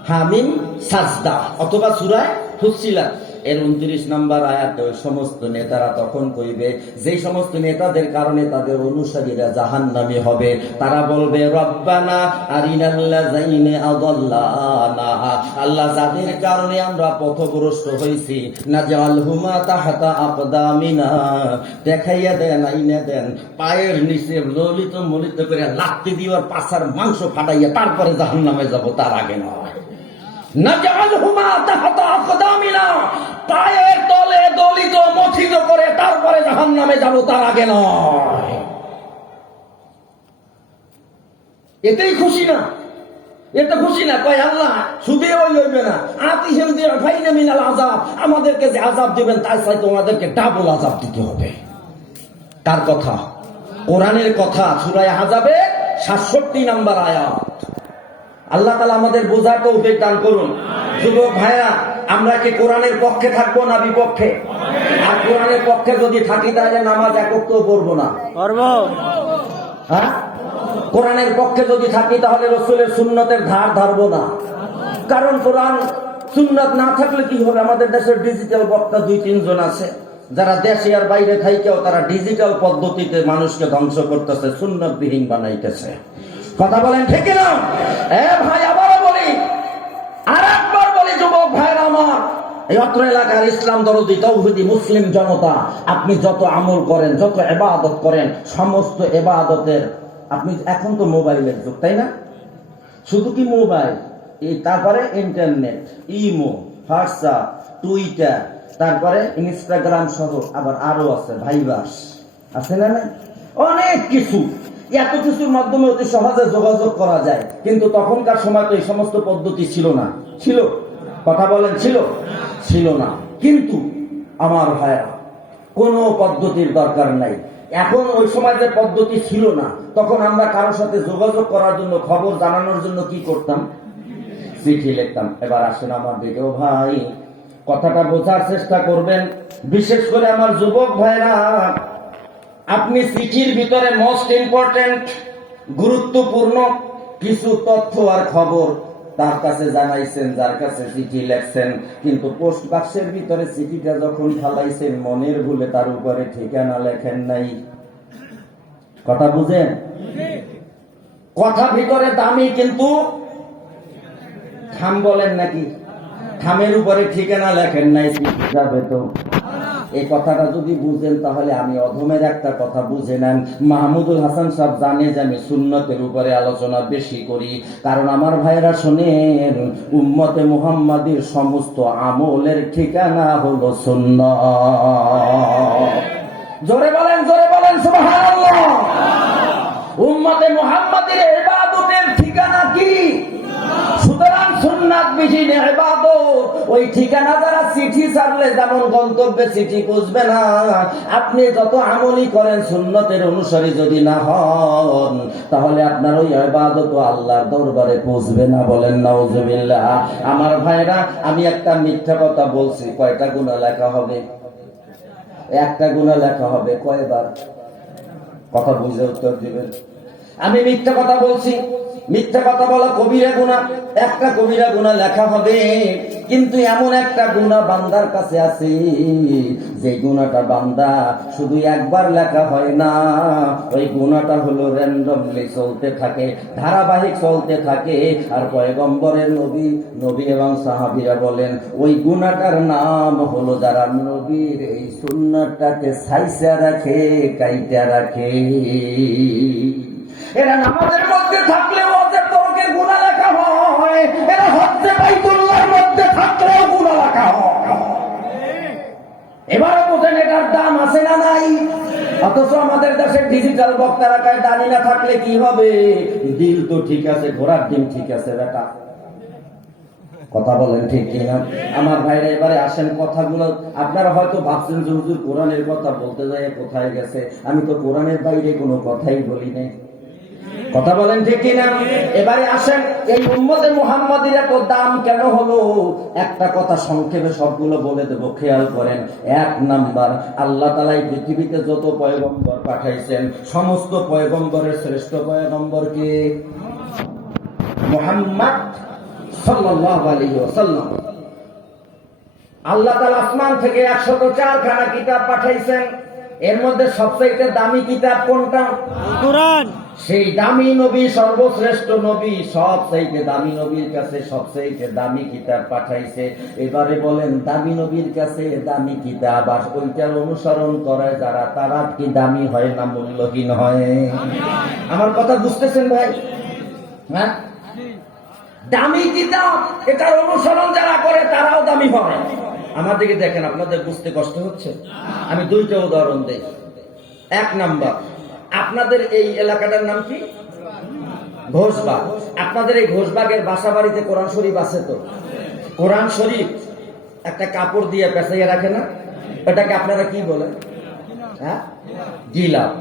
হামিম সাজদা অথবা সূরা ফুসসিলাত এর 29 নাম্বার আয়াতে ওই সমস্ত নেতারা তখন কইবে, যেই সমস্ত নেতাদের কারণে তাদের অনুসারীরা জাহান্নামী হবে, তারা বলবে রব্বানা আরিনাল্লাযাইনি আযাল্লানা, আল্লাহ যাদের কারণে আমরা পথভ্রষ্ট হইছি, নাজআলহুমা তাহতা আকদামিনা, দেখাইয়া দেন, আইনা দেন, পায়ের নিচে ললিত মলিত করে লাত্তি দিবার পাছার মাংস ফাটাইয়া তারপরে জাহান্নামে যাব, তার আগে নয়। নাজআলহুমা তাহতা আকদামিনা, পায়ের তলে দলিত মথিত করে তারপরে জাহান্নামে যাব, তার আগে নয়। এতেই খুশি না? এটা খুশি না? কয় আল্লাহ শুধু ওই লইবে না, আতিহিম দি'ফাইনি মিনাল আযাব, আমাদেরকে যে আযাব দিবেন তার চাইতে তোমাদেরকে ডাবল আযাব দিতে হবে। কার কথা? কোরআনের কথা। সূরা আহজাবের 67 নাম্বার আয়াত। আল্লাহ তাআলা আমাদের বোঝার তৌফিক দান করুন। যুবক ভাইরা, আমরা কি কোরআনের পক্ষে থাকবো না বিপক্ষে? আর কোরআনের পক্ষে যদি থাকি তাহলে নামাজ একত্র পড়বো না, হ্যাঁ? কোরআনের পক্ষে যদি থাকি তাহলে রাসূলের সুন্নতের ধার ধরবো না। কারণ কোরআন সুন্নত না থাকলে কি হবে? আমাদের দেশের ডিজিটাল বক্তা 2-3 জন আছে, যারা দেশে আর বাইরে থাইকেও তারা ডিজিটাল পদ্ধতিতে মানুষকে ধ্বংস করতেছে, সুন্নতবিহীন বানাইতেছে। কথা বলেন ঠিক না? ভাই আবারও বলি, আর একবার বলি, যুবক ভাইরা আমার, এই অত্র এলাকার ইসলাম দরদি তৌহিদি মুসলিম জনতা, আপনি যত আমল করেন, যত ইবাদত করেন, সমস্ত ইবাদতের আপনি এখন তো মোবাইলের যুগ, তাই না? শুধু কি মোবাইল, তারপরে ইন্টারনেট, ইমো, হোয়াটসঅ্যাপ, টুইটার, তারপরে ইনস্টাগ্রাম সহ আবার আরো আছে ভাইবাস, আছে না? অনেক কিছু, এত কিছুর মাধ্যমে অতি সহজে যোগাযোগ করা যায়। কিন্তু তখনকার সময় তো এই সমস্ত পদ্ধতি ছিল না। ছিল? কথা বলেন, ছিল? ছিল না। কিন্তু আমার ভাইরা, কোন পদ্ধতির দরকার নাই। এখন ওই সময় যে পদ্ধতি ছিল না, তখন আমরা কারোর সাথে যোগাযোগ করার জন্য, খবর জানানোর জন্য কি করতাম? চিঠি লিখতাম। এবার আসেন আমার দিকেও ভাই, কথাটা বোঝার চেষ্টা করবেন, বিশেষ করে আমার যুবক ভাইরা। আপনি চিঠির ভিতরে মোস্ট ইম্পর্টেন্ট, গুরুত্বপূর্ণ কিছু তথ্য আর খবর তার কাছে জানাইছেন, যার কাছে চিঠি লেখছেন, কিন্তু পোস্ট বাক্সের ভিতরে চিঠিটা যখন ফালাইছেন মনের ভুলে তার উপরে ঠিকানা লেখেন নাই। কথা বুঝেন? কথা ভিতরে দামি, কিন্তু খাম বলেন নাকি, খামের উপরে ঠিকানা লেখেন নাই, চিঠি যাবে তো। এই কথাটা যদি বুঝেন তাহলে আমি অধমের একটা কথা বুঝে নেন। মাহমুদুল হাসান সাহেব জানে যে আমি সুন্নতের উপরে আলোচনা বেশি করি, কারণ আমার ভাইরা শোনেন, উম্মতে মুহাম্মাদির সমস্ত আমলের ঠিকানা হলো সুন্নাত। জোরে বলেন সুবহানাল্লাহ। উম্মতে মুহাম্মাদির ইবাদতের ঠিকানা কি? সুতরাং সুন্নাত বিহীন ইবাদত, ওই ঠিকানা দ্বারা চিঠি ছাড়লে যেমন গন্তব্যে চিঠি পৌঁছবে না, আপনি যত আমলি করেন সুন্নতের অনুসারী যদি না হন, তাহলে আপনার ওই ইবাদত আল্লাহর দরবারে পৌঁছবে না। বলেন নাউজুবিল্লাহ। আমার ভাইরা, আমি একটা মিথ্যা কথা বলছি, কয়টা গুনাহ লেখা হবে? একটা গুনাহ লেখা হবে। কয়বার? কথা বুঝে উত্তর দিবেন। আমি মিথ্যা কথা বলছি, মিথ্যা কথা বলা কবিরা গুনাহ, একটা কবিরা গুনাহ লেখা হবে। কিন্তু এমন একটা গুনাহ বান্দার কাছে আছে, যে গুনাহটা বান্দা শুধু একবার লেখা হয় না, ওই গুনাহটা হলো র্যান্ডমলি চলতে থাকে, ধারাবাহিক চলতে থাকে। আর পয়গম্বরের নবী এবং সাহাবীরা বলেন, ওই গুনাহটার নাম হলো যারা নবীর এই সুন্নাতটাকে সাইসা রাখে, কাইটা রাখে। এরা নামাজের মধ্যে থাকলেও ওদের তরকের গুনাহ লেখা হয়, এরা হজ্জে বাইতুল্লাহর মধ্যে থাকলেও গুনাহ লেখা হয়। এবারে বুঝেন এটার দাম আছে না নাই? অথচ আমাদের দেশের ডিজিটাল বক্তারা কয় দাড়ি না থাকলে কি হবে? দিল তো ঠিক আছে, ঘোড়ার ডিম ঠিক আছে বেটা। কথা বলেন ঠিক কিনা? আমার ভাইরা এবারে আসেন, কথাগুলো আপনারা হয়তো ভাবছেন যে হুজুর কোরআনের কথা বলতে যায় কোথায় গেছে। আমি তো কোরআনের বাইরে কোনো কথাই বলি নাই। কথা বলেন ঠিক কিনা? এবারে আসেন, এই উম্মতে মুহাম্মাদির এত দাম কেন হলো? একটা কথা সংক্ষেপে সবগুলো বলে দেব, খেয়াল করেন। এক নাম্বার, আল্লাহ তাআলা এই পৃথিবীতে যত পয়গম্বর পাঠাইছেন, সমস্ত পয়গম্বরের শ্রেষ্ঠ পয়গম্বর কে? মুহাম্মদ সাল্লাল্লাহু আলাইহি ওয়াসাল্লাম। আল্লাহ তাআলা আসমান থেকে 104 খানা কিতাব পাঠাইছেন, এর মধ্যে সবচেয়ে দামি কিতাব কোনটা? কোরআন। সেই দামি নবী, সর্বশ্রেষ্ঠ নবী, সবচেয়ে দামি নবীর কাছে সবচেয়ে দামি কিতাব পাঠাইছে। এবারে বলেন, দামি নবীর কাছে দামি কিতাব আর ওইটার অনুসরণ করে যারা, তারা কি দামি হয় না মূল্যহীন হয়? আমার কথা বুঝতেছেন ভাই? হ্যাঁ, দামি কিতাব, এটার অনুসরণ যারা করে তারাও দামি হয়। আমার দিকে দেখেন, আপনাদের বুঝতে কষ্ট হচ্ছে? আমি দুইটা উদাহরণ দেই। এক নাম্বার, আপনাদের এই এলাকাটার নাম কি? ঘোষবাগ। আপনাদের এই ঘোষবাগের বাসা বাড়িতে কোরআন শরীফ আছে তো? কোরআন শরীফ একটা কাপড় দিয়ে পেঁচাইয়া রাখে না? এটাকে আপনারা কি বলেন? হ্যাঁ, গিলাপ।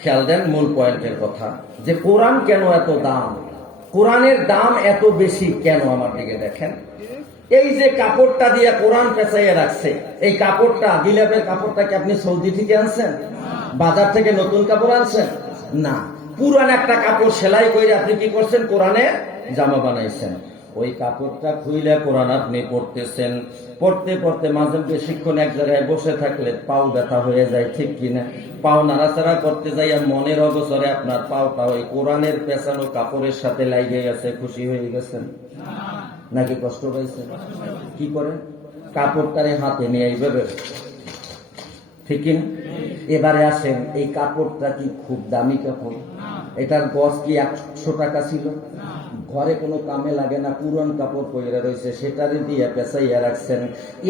খেয়াল দেন মূল পয়েন্টের কথা, যে কোরআন কেন এত দাম, কোরআনের দাম এত বেশি কেন? আমার দিকে দেখেন, এই যে কাপড়টা দিয়ে কোরআন পেঁচাইয়া রাখছে, এই কাপড়টা, গিলাপের কাপড়টা কি আপনি সৌদি থেকে আনছেন? বাজার থেকে নতুন কাপড় আনছেন? না, পুরান একটা কাপড় সেলাই করে আপনি কি করছেন? কোরআনের জামা বানাইছেন। ওই কাপড়টা খুইলে কোরআন আপনি পড়তেছেন, পড়তে পড়তে মাঝে বেশিক্ষণ এক জায়গায় বসে থাকলে পাও ব্যথা হয়ে যায়, ঠিক কিনা? পাও নাড়াচাড়া করতে যাইয়া মনের অগোচরে আপনার পাওটা ওই কোরআনের পেঁচানো কাপড়ের সাথে লাগিয়ে গেছে, খুশি হয়ে গেছেন নাকি কষ্ট পাইছেন? কি করেন? কাপড়টারে হাতে নিয়ে এইভাবে, ঠিক কিনা? এবারে আসেন, এই কাপড়টা কি খুব দামি কাপড়? এটার গজ কি 100 টাকা ছিল? ঘরে কোনো কামে লাগে না, পুরান কাপড় পরে রয়েছে, সেটারে দিয়ে পেঁচাইয়া রাখছেন।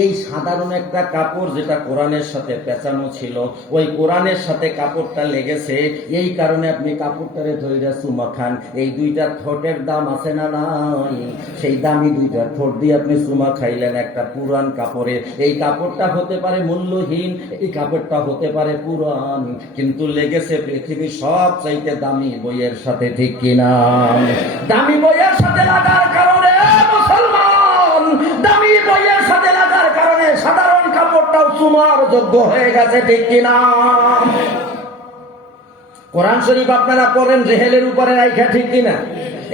এই সাধারণ একটা কাপড় যেটা কোরআনের সাথে পেঁচানো ছিল, ওই কোরআনের সাথে কাপড়টা লেগেছে, এই কারণে আপনি কাপড়টারে ধইরা চুমা খান। এই দুইটা ঠোঁটের দাম আছে না নাই? সেই দামি দুইটা ঠোঁট দিয়ে আপনি চুমা খাইলেন একটা পুরান কাপড়ে। এই কাপড়টা হতে পারে মূল্যহীন, এই কাপড়টা হতে পারে পুরান, কিন্তু লেগেছে পৃথিবীর সবচাইতে দামি বইয়ের সাথে, ঠিক কিনা? দামি বইয়ের সাথে লাগার কারণে মুসলমান, দামি বইয়ের সাথে লাগার কারণে সাধারণ কাপড়টাও চুমার যোগ্য হয়ে গেছে, ঠিক কিনা? কোরআন শরীফ আপনারা পড়েন রেহেলের উপরে রাইখা, ঠিক কিনা?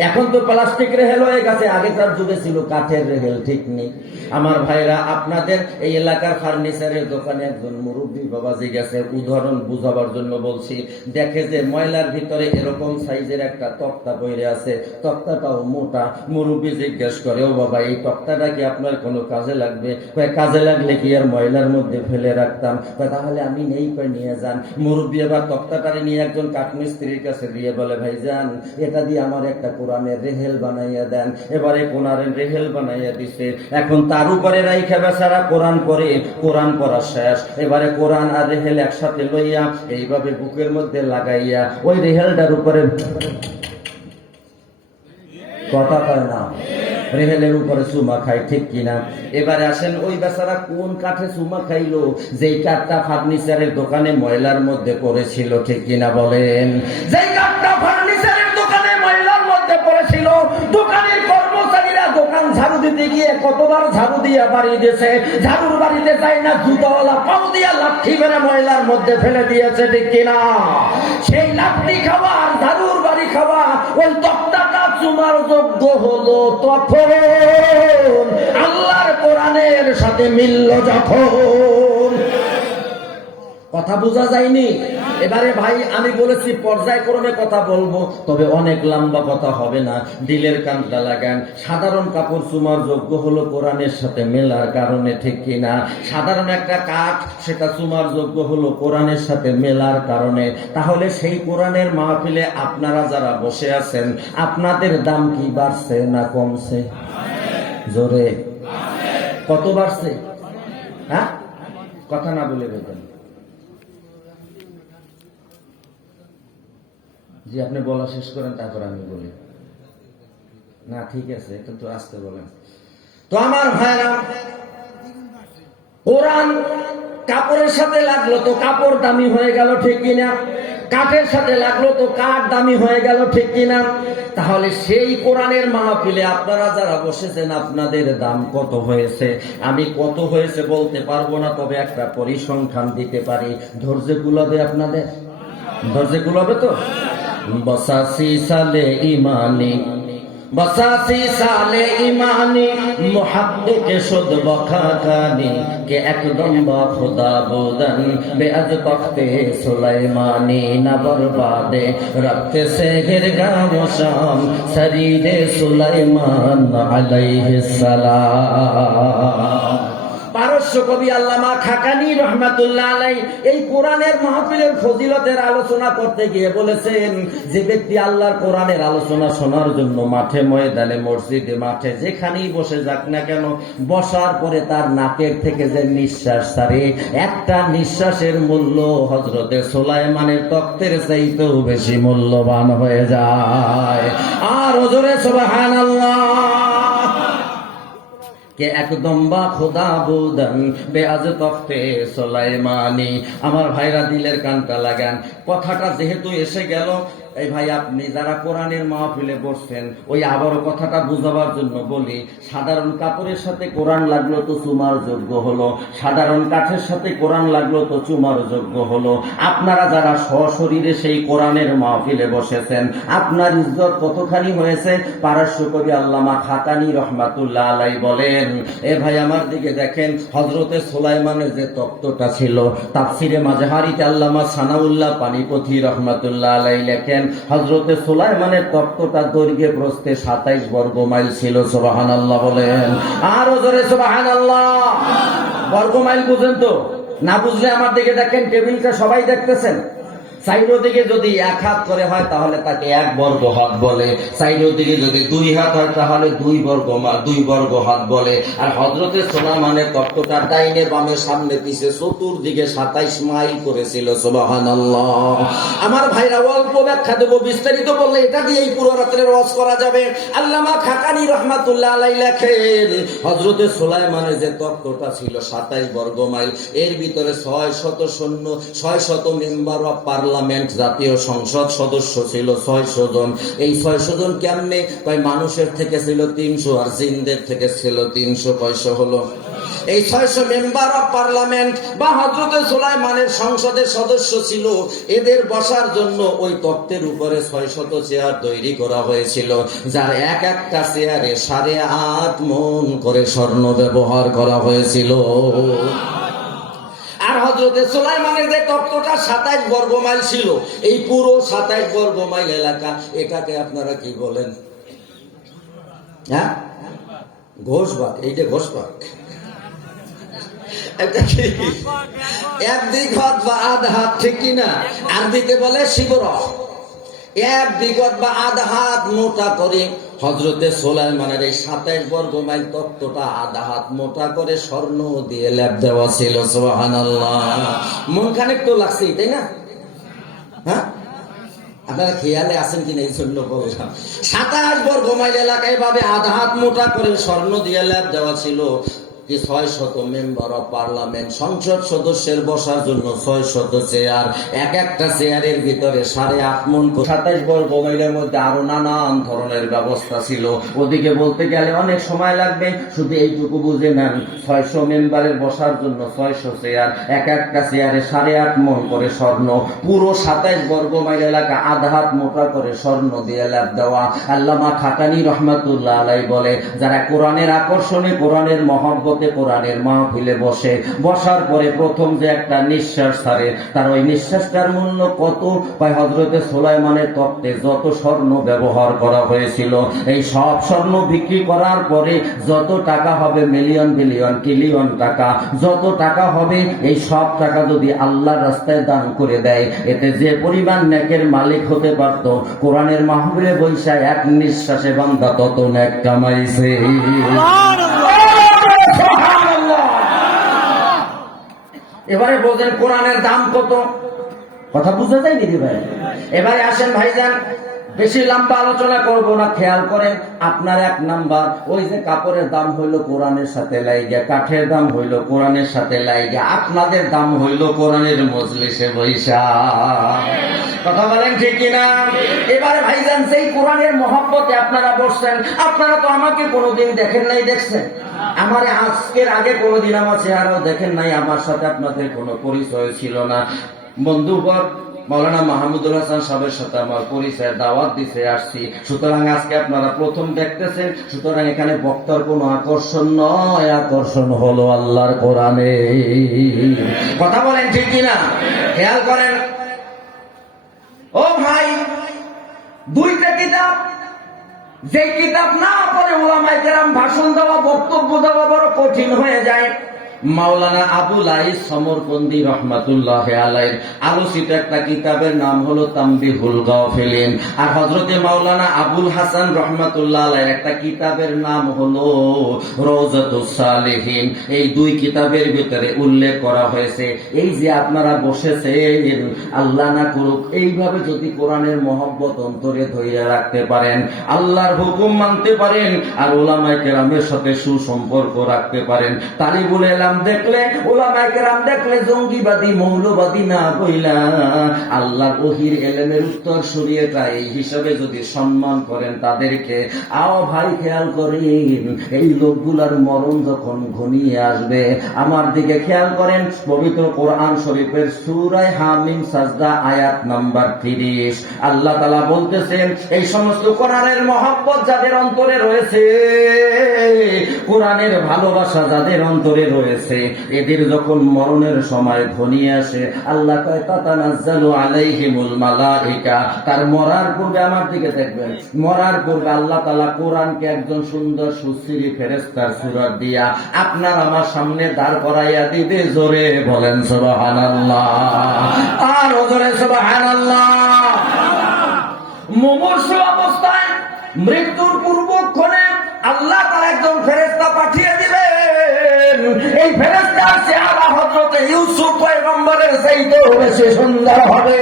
এখন তো প্লাস্টিক রেহেল হয়ে গেছে, আগেকার যুগে ছিল কাঠের রেহেল, ঠিক নেই? আমার ভাইরা, আপনাদের এই এলাকার ফার্নিচারের দোকানে একজন মুরব্বী বাবাজি গেছে, উদাহরণ বুঝাবার জন্য বলছি। দেখে যে ময়লার ভিতরে এরকম সাইজের একটা তক্তা পড়ে আছে, তক্তাটাও মোটা। মুরব্বী জিজ্ঞেস করে, ও বাবা, এই তক্তাটা কি আপনার কোনো কাজে লাগবে? কাজে লাগলে কি আর ময়লার মধ্যে ফেলে রাখতাম? তাহলে আমি নেই, নিয়ে যান। মুরব্বী এবার তক্তাটারে নিয়ে একজন কাঠমিস্ত্রির কাছে দিয়ে বলে, ভাইজান, এটা দিয়ে আমার একটা কোরআনের রেহেল বানাইয়া দেন। এবারে কোরআনের রেহেল বানাইয়া দিছে। এখন তার উপরে রাইখা বেচারা কোরআন পড়ে, কোরআন পড়া শেষ। এবারে কোরআন আর রেহেল একসাথে লইয়া এইভাবে বুকের মধ্যে লাগাইয়া ওই রেহেলটার উপরে, কথা কয় না, রেহেলের উপরে চুমা খাই, ঠিক কিনা? এবারে আসেন, ওই বেচারা কোন কাঠে চুমা খাইলো? যেই কাঠটা ফার্নিচারের দোকানে ময়লার মধ্যে পড়েছিল, ঠিক কিনা বলেন? যেই কাঠটা ফার্নিচারের দোকানে ময়লার মধ্যে পড়েছিল, দোকানের কর্মচারীরা দোকান ঝাড়ু দিতে গিয়ে কতবার ঝাড়ু দিয়ে বাড়ি দিয়েছে, ঝাড়ুর বাড়িতে যায় না, জুতোওয়ালা পাও দিয়া লাঠি মেরে ময়লার মধ্যে ফেলে দিয়েছে, ঠিক কিনা? সেই লাঠি খাওয়া আর ঝাড়ুর বাড়ি খাওয়া, ওই তক্তাটা চুমার যোগ্য হলো তখন আল্লাহর কোরআনের সাথে মিলল যখন। কথা বোঝা যায়নি? এবারে ভাই, আমি বলেছি পর্যায়ক্রমে কথা বলবো, তবে অনেক লম্বা কথা হবে না, দিলের কানটা লাগান। সাধারণ কাপড় চুমার যোগ্য হলো কোরআনের সাথে মেলার কারণে, ঠিক কিনা? সাধারণ একটা কাঠ, সেটা চুমার যোগ্য হলো কোরআনের সাথে মেলার কারণে। তাহলে সেই কোরআনের মাহফিলে আপনারা যারা বসে আছেন, আপনাদের দাম কি বাড়ছে না কমছে? জোরে কত বাড়ছে? হ্যাঁ, কথা না বলে বেতন। জি, আপনি বলা শেষ করেন, তারপর আমি বলি। না, ঠিক আছে, কিন্তু আসতে বলেন। তো আমার ভাইরা, কোরআন কাপড়ের সাথে লাগলো তো কাপড় দামি হয়ে গেল, ঠিক কিনা? কাঠের সাথে লাগলো তো কাঠ দামি হয়ে গেল, ঠিক কিনা? তাহলে সেই কোরআনের মাহফিলে আপনারা যারা বসেছেন, আপনাদের দাম কত হয়েছে? আমি কত হয়েছে বলতে পারবো না, তবে একটা পরিসংখ্যান দিতে পারি। ধৈর্য কুলাবে আপনাদের? ধৈর্য কুলাবে তো? 82 সালে ইমানি, 82 সালে ইমানি, মুহাদ্দিকে শুদ বখাকানি, কে একদম বা খুদা বুদন, বেআজ তখতে সুলাইমানি, না বরবাদে রখতে সে গিরগাম শাম, শরীরে সুলাইমান আলাইহিস সালাম। পারস্য কবি আল্লামা খাকানি রহমাতুল্লাহ আলাইহি এই কোরআনের মাহফিলের ফজিলতের আলোচনা করতে গিয়ে বলেছেন, যে ব্যক্তি আল্লাহর কোরআনের আলোচনা শোনার জন্য মাঠে, ময়দানে, মসজিদে, মাঠে যেখানেই বসে যাক না কেন, বসার পরে তার নাকের থেকে যে নিঃশ্বাস ছাড়ে, একটা নিঃশ্বাসের মূল্য হযরতে সুলাইমানের তখ্তের চাইতেও বেশি মূল্যবান হয়ে যায়। আর ওজরে সুবহানাল্লাহ। কে একদম বা খোদা বুদন বেআজ তখতে সুলাইমানি। আমার ভাইরা, দিলের কানটা লাগান। কথাটা যেহেতু এসে গেল, এই ভাই, আপনি যারা কোরআনের মাহফিলে বসছেন, ওই আবারও কথাটা বুঝাবার জন্য বলি, সাধারণ কাপড়ের সাথে কোরআন লাগলো তো চুমার যোগ্য হলো, সাধারণ কাঠের সাথে কোরআন লাগলো তো চুমার যোগ্য হলো। আপনারা যারা সশরীরে সেই কোরআনের মাহফিলে বসেছেন, আপনার ইজ্জত কতখানি হয়েছে? পারস্য কবি আল্লামা খাকানি রহমাতুল্লাহ আলাইহি বলেন, এ ভাই, আমার দিকে দেখেন, হযরতে সুলাইমানের যে তত্ত্বটা ছিল, তাফসিরে মাজহারিতে আল্লামা সানাউল্লাহ পানিপথী রহমাতুল্লাহ আলাইহি লেখেন, হযরতে সুলাইমানের তত্ত্বটা দৈর্ঘ্যে প্রস্থে 27 বর্গ মাইল ছিল। সুবহানাল্লাহ বলেন, আর জোরে সুবহানাল্লাহ। বর্গ মাইল বুঝেন তো? না বুঝলে আমার দিকে দেখেন, টেবিলটা সবাই দেখতেছেন। সাইডের দিকে যদি 1 হাত করে হয় তাহলে তাকে 1 বর্গ হাত বলে, সাইডের দিকে যদি 2 হাত হয় তাহলে 2 বর্গ হাত বলে। আর হযরতে সুলাইমানের তত্ত্বটা ডাইনে বামে সামনে পিছে চতুর্দিকে 27 মাইল করেছিল। সুবহানাল্লাহ। আমার ভাইরা, অল্প ব্যাখ্যা দেব, বিস্তারিত বললে এটা দিয়েই পুরো রাতের ওয়াজ করা যাবে। আল্লামা খাকানি রহমাতুল্লাহ আলাইহি লেখেন, হযরতে সুলাইমানের যে তত্ত্বটা ছিল 27 বর্গ মাইল, এর ভিতরে 600 সৈন্য, 600 মেম্বার অফ পার্লামেন্ট, জাতীয় সংসদ সদস্য ছিল 600 জন। এই 600 জন কেমনে? মানুষের থেকে ছিল 300 আর জিনদের থেকে ছিল 300। কয়শো হলো? এই 600 মেম্বার অফ পার্লামেন্ট বা হযরতে সুলাইমানের সংসদের সদস্য ছিল, এদের বসার জন্য ওই তক্তের উপরে 600 চেয়ার তৈরি করা হয়েছিল, যার এক একটা চেয়ারে 8.5 মণ করে স্বর্ণ ব্যবহার করা হয়েছিল। আর হযরতে সুলাইমানের যে তক্তটা 27 বর্গ মাইল ছিল, এই পুরো 27 বর্গ মাইল এলাকা, এটাকে আপনারা কি বলেন? হ্যাঁ, ঘোষবাগ। এইটা ঘোষবাগ। এটা কি এক দিগত বা আধ হাত, ঠিক কিনা? আরবিতে বলে শিবর। এক দিগত বা আধ হাত মোটা করে হযরতে সুলাইমানের এই 27 বর্গ মাইল তক্তটা আধা হাত মোটা করে স্বর্ণ দিয়ে লেপ দেওয়া ছিল। সুবহানাল্লাহ। মন খানিক তো লাগছেই, তাই না? হ্যাঁ, আপনারা খেয়ালে আছেন কিনা এই জন্য বললাম। 27 বর্গ মাইল এলাকায় ভাবে আধা হাত মোটা করে স্বর্ণ দিয়ে লেপ দেওয়া ছিল। কি 600 মেম্বার অফ পার্লামেন্ট, সংসদ সদস্যের বসার জন্য 600 চেয়ার, এক একটা চেয়ারের ভিতরে 8.5 মণ। 27 বর্গ মাইলের মধ্যে আরো নানান ধরনের ব্যবস্থা ছিল। ওদিকে বলতে গেলে অনেক সময় লাগবে, শুধু এইটুকু বুঝে নেন, 600 মেম্বারের বসার জন্য 600 চেয়ার, এক একটা চেয়ারে 8.5 মণ করে স্বর্ণ, পুরো 27 বর্গ মাইল এলাকা আধা হাত মোটা করে স্বর্ণ দিয়ে লেপ দেওয়া। আল্লামা খাকানি রহমাতুল্লাহ আলাইহি বলে, যারা কোরআনের আকর্ষণে, কোরআনের মহব্বতে, কোরআনের মাহফিলে বসার পরে প্রথম যে একটা নিঃশ্বাস ছাড়ে, তার ওই নিঃশ্বাসটার মূল্য কত? হযরতে সুলাইমানের তক্তে যত স্বর্ণ ব্যবহার করা হয়েছিল, এই সব স্বর্ণ বিক্রি করার পরে যত টাকা হবে, মিলিয়ন বিলিয়ন ট্রিলিয়ন টাকা, যত টাকা হবে, এই সব টাকা যদি আল্লাহর রাস্তায় দান করে দেয়, এতে যে পরিমাণ নেকের মালিক হতে পারত, কোরআনের মাহফিলে বৈশা এক নিঃশ্বাসে বান্দা তত নেক কামাইছে। এবারে বলছেন কোরআনের দাম কত? কথা বুঝা যায় নাকি ভাই? এবারে আসেন ভাইজান, বেশি লম্বা আলোচনা করব না, খেয়াল করেন। আপনার 1 নাম্বার, ওই যে কাপড়ের দাম হইল কোরআনের সাথে লাইগা, কাঠের দাম হইল কোরআনের সাথে লাইগা, আপনাদের দাম হইল কোরআনের মজলিসে বৈশা। কথা বলেন ঠিক কিনা? এবারে ভাইজান, সেই কোরআনের মহব্বতে আপনারা বসছেন, আপনারা তো আমাকে কোনোদিন দেখেন নাই, দেখছেন? আমার আজকের আগে কোনোদিন আমার চেহারাও দেখেন নাই, আমার সাথে আপনাদের কোনো পরিচয় ছিল না। বন্ধুবর মাওলানা মাহমুদুল হাসান সাহেবের সাথে আমার পরিচয়, দাওয়াত দিতে আসছি, সুতরাং আজকে আপনারা প্রথম দেখতেছেন। সুতরাং এখানে বক্তার কোনো আকর্ষণ নয়, আকর্ষণ হলো আল্লাহর কোরআনে। কথা বলেন ঠিক কিনা? খেয়াল করেন ও ভাই, 2টা কিতাব, যে কিতাব না পড়ে উলামায়ে কেরাম ভাষণ দেওয়া, বক্তব্য দেওয়া বড় কঠিন হয়ে যায়। মাওলানা আবুল আইস সমরকন্দি রহমাতুল্লাহ আলাইহির আলোচিত একটা কিতাবের নাম হলো তামবিহুল গাফিলিন, আর হযরতে মাওলানা আবুল হাসান রহমাতুল্লাহ আলাইহির একটা কিতাবের নাম হলো রওজাতুস সালিহিন। এই 2 কিতাবের ভিতরে উল্লেখ করা হয়েছে, এই যে আপনারা বসেছেন, আল্লাহ না করুক এইভাবে যদি কোরআনের মহব্বত অন্তরে ধরে রাখতে পারেন, আল্লাহর হুকুম মানতে পারেন, আর উলামায়ে কেরামের সাথে সুসম্পর্ক রাখতে পারেন, তালিবুল ইলম দেখলে, উলামায়ে কেরাম দেখলে জঙ্গিবাদী মৌলবাদী না কইলা আল্লাহর ওহীর ইলমের উত্তর শরীয়তা এই হিসাবে যদি সম্মান করেন তাদেরকে, আও ভাই খেয়াল করেন, এই লোকগুলার মরণ যখন ঘনিয়ে আসবে, আমার দিকে খেয়াল করেন। পবিত্র কোরআন শরীফের সূরা হামিম সাজদা আয়াত নাম্বার 30 আল্লাহ তাআলা বলতেছেন, এই সমস্ত কোরআনের মহব্বত যাদের অন্তরে রয়েছে, কোরআনের ভালোবাসা যাদের অন্তরে রয়েছে, এদের যখন মরণের সময় ঘনিয়ে আসে, আল্লাহ কয় তাতানাজ্জালু আলাইহিমুল মালাইকা, তার মরার পূর্বে, আমার দিকে দেখবেন, মরার পূর্বে আল্লাহ তাআলা কোরআনকে একজন সুন্দর সুশ্রী ফেরেশতার সূরত দিয়া আপনার আমার সামনে দাঁড় করাইয়া দিবে। জোরে বলেন সুবহানাল্লাহ, আর জোরে সুবহানাল্লাহ। মুমূর্ষু অবস্থায় মৃত্যুর পূর্বক্ষণে আল্লাহ তাআলা একজন ফেরেশতা পাঠিয়ে দিবেন। এই ফেরেশতার চেহারা হযরত ইউসুফ পয়গম্বরের চাইতেও বেশি সুন্দর হবে।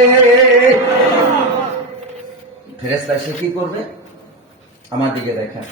ফেরেশতা সে কি করবে? আমার দিকে দেখেন,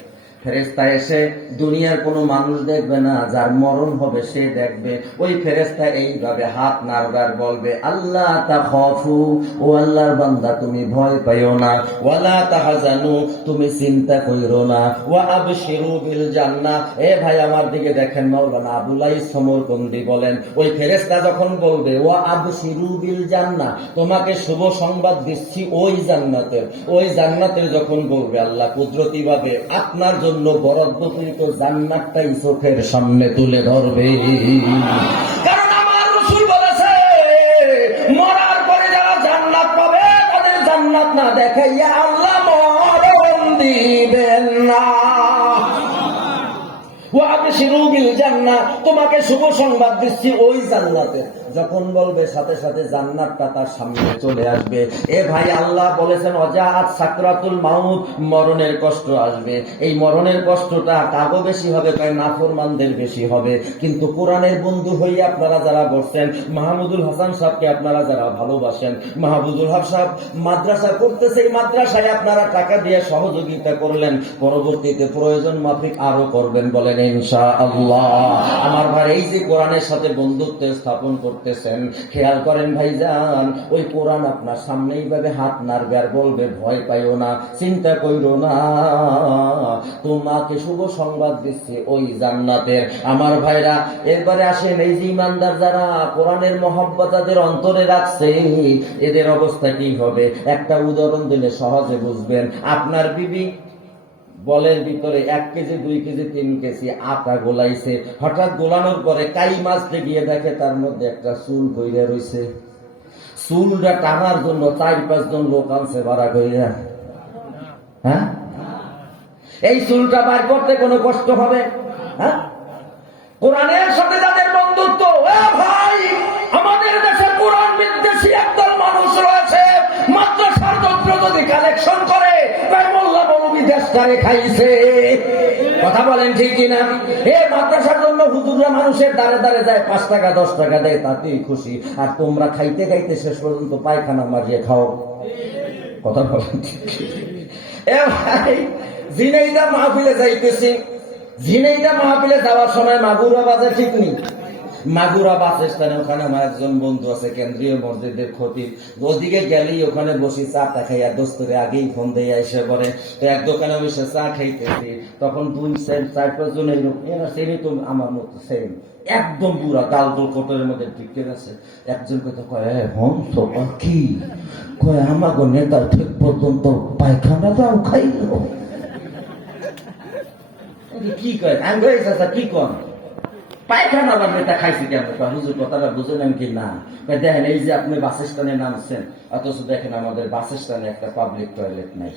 ফেরেশতা এসে দুনিয়ার কোনো মানুষ দেখবে না, যার মরণ হবে সে দেখবে। ওই ফেরেশতা এইভাবে হাত নাড়বার বলবে, আল্লাহ তাখাফু, ও আল্লাহর বান্দা তুমি ভয় পাইও না, ওয়ালা তাহজানু, তুমি চিন্তা কইরো না, ওয়া আবশিরু বিল জান্নাহ। এ ভাই আমার দিকে দেখেন, মাওলানা আবুলাই সমরকন্দি বলেন, ওই ফেরেশতা যখন বলবে ওয়া আবশিরু বিল জান্নাহ, তোমাকে শুভ সংবাদ দিচ্ছি ওই জান্নাতের, ওই জান্নাতের যখন বলবে, আল্লাহ কুদরতি ভাবে আপনার জন্য বরাদ্দকৃত জান্নাতটাই চোখের সামনে তুলে ধরবে। কারণ আমার রাসূল বলেছে, মরার পরে যারা জান্নাত পাবে তাদের জান্নাত না দেখাইয়া আল্লাহ মরণ দিবেন না। তোমাকে শুভ সংবাদ দিচ্ছি ওই জান্নাতে, যখন বলবে সাথে সাথে জান্নাতটা তার সামনে চলে আসবে। এ ভাই আল্লাহ বলেছেন, অজাআত সাকরাতুল মাউত, মরণের কষ্ট আসবে। এই মরণের কষ্টটা কাগো বেশি হবে, তাই নাফরমানদের বেশি হবে। কিন্তু কোরআনের বন্ধু হইয়া আপনারা যারা বসছেন, মাহমুদুল হাসান সাহেবকে আপনারা যারা ভালোবাসেন, মাহমুদুল হক সাহেব মাদ্রাসা করতেছে, এই মাদ্রাসায় আপনারা টাকা দিয়ে সহযোগিতা করলেন, পরবর্তীতে প্রয়োজন মাফিক আরো করবেন, বলেন ইনশাআল্লাহ। আমার ভাই এই যে কোরআনের সাথে বন্ধুত্ব স্থাপন করতেছেন, খেয়াল করেন ভাইজান, ওই কোরআন আপনার সামনে এইভাবে হাত নাড়বে আর বলবে, ভয় পাইও না, চিন্তা কইরো না, তোমাকে শুভ সংবাদ দিচ্ছে ওই জান্নাতের। আমার ভাইরা এরপরে আসেন, এই যে ইমানদার যারা কোরআনের মহব্বত যাদের অন্তরে রাখছে, এদের অবস্থা কি হবে? একটা উদাহরণ দিলে সহজে বুঝবেন। আপনার বিবি বলের ভিতরে 1 কেজি 2 কেজি 3 কেজি আটা গোলাইছে, হঠাৎ গোলানোর পরে কাই মাছতে গিয়ে দেখে তার মধ্যে একটা চুল বইরে রয়েছে। চুলটা টানার জন্য 4-5 জন লোক আনছে ভাড়া কইরা। হ্যাঁ, এই চুলটা বার করতে কোনো কষ্ট হবে? হ্যাঁ, কোরআনের সাথে যাদের বন্ধুত্ব, ভাই আমাদের দেশে কোরআন বিদ্বেষী একদল মানুষ রয়েছে, মাদ্রাসার যন্ত্র যদি কালেকশন করে মোল্লা মৌলবী দেশটারে খাইছে। কথা বলেন ঠিক কিনা? এই মাদ্রাসার জন্য হুজুররা মানুষের দ্বারে দ্বারে যায়, 5 টাকা 10 টাকা দেয়, তাতেই খুশি। আর তোমরা খাইতে খাইতে শেষ পর্যন্ত পায়খানা মারিয়ে খাও। কথা বলেন ঠিক? এ ভাই, ঝিনাইদহ মাহফিলে যাইতেছি, ঝিনাইদহ মাহফিলে যাওয়ার সময় মাগুরা বাজে, ঠিক নেই? মাগুরা বাস স্ট্যান্ডে ওখানে আমার একজন বন্ধু আছে, কেন্দ্রীয় মসজিদের খতিব। ওদিকে গেলেই ওখানে বসি চাটা খাইয়া দোস্তরে আগেই ফোন দিয়ে এসে পরে, তো এক দোকানে বসে চা খাইতেছি, তখন 2-4-5 জন এইরকম, এরা সেমই তো আমার মতো সেম, একদম পুরা ডাল দোল কোটরের মধ্যে টিকে গেছে। একজন কথা কয়, হন সোপা কি কয়, আমাকে নেতা ঠিক পর্যন্ত পায়খানা দাও খাইল। কি কয়? আমি চাচা কি কন, পায়খানা আবার নেতা খাইছি কেন? হুজুর কথাটা বুঝলেন কি না? দেখেন, এই যে আপনি বাস স্ট্যান্ডে নামছেন, অথচ দেখেন আমাদের বাস স্ট্যান্ডে একটা পাবলিক টয়লেট নাই।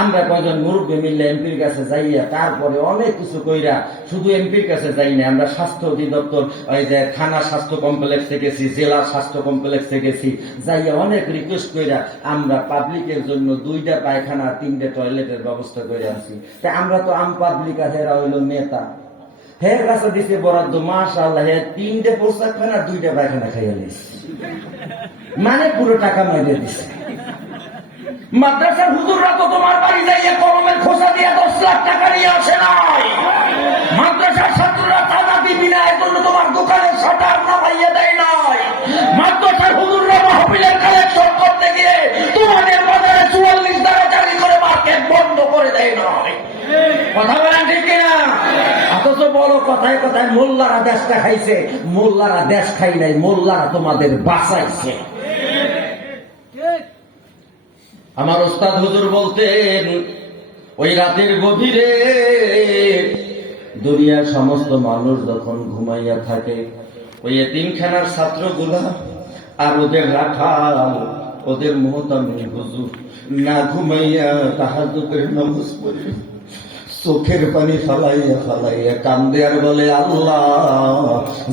আমরা কয়জন মুরব্বী মিললে এমপির কাছে যাইয়া, তারপরে অনেক কিছু কইরা, শুধু এমপির কাছে যাই না, আমরা স্বাস্থ্য অধিদপ্তর, ওই যে থানা স্বাস্থ্য কমপ্লেক্সে গেছি, জেলা স্বাস্থ্য কমপ্লেক্সে গেছি, যাইয়া অনেক রিকোয়েস্ট কইরা আমরা পাবলিকের জন্য 2টা পায়খানা 3টে টয়লেটের ব্যবস্থা করে আনছি। তা আমরা তো আম পাবলিক, আর হেরা হইল নেতা, হের কাছে দিছে বরাদ্দ, মাশাআল্লাহ, হে 3টে পোশাকখানা 2টা পায়খানা খাইয়া নিছে, মানে পুরো টাকা মাইরে দিছে। মাদ্রাসার হুজুররা তো তোমার বাড়ি যাইয়া কলমের খোসা দিয়ে 10 লাখ টাকা নিয়ে আসে নাই। মাদ্রাসার ছাত্ররা টাকা দিবি না, এর জন্য তোমার দোকানের শাটার নামাইয়া দেয় নাই। মাদ্রাসার হুজুররা মাহফিলের কালেকশন করতে গিয়ে তোমাদের বাজারে 44 টাকা জারি করে মার্কেট বন্ধ করে দেয় নাই। কথা বলেন ঠিক কিনা? অথচ বড় কথায় কথায় মোল্লারা দেশটা খাইছে, মোল্লারা দেশ খাই নাই, মোল্লারা তোমাদের বাঁচাইছে। আমার ওস্তাদ হুজুর বলতেন, ওই রাতের গভীরে দুনিয়ার সমস্ত মানুষ যখন ঘুমাইয়া থাকে, ওই এতিমখানার ছাত্রগুলা আর ওদের রাখাল, ওদের মুহতামিম হুজুর না ঘুমাইয়া তাহাজ্জুদের নামাজ পড়ে চোখের পানি ফালাইয়া ফালাইয়া কান্দে আর বলে, আল্লাহ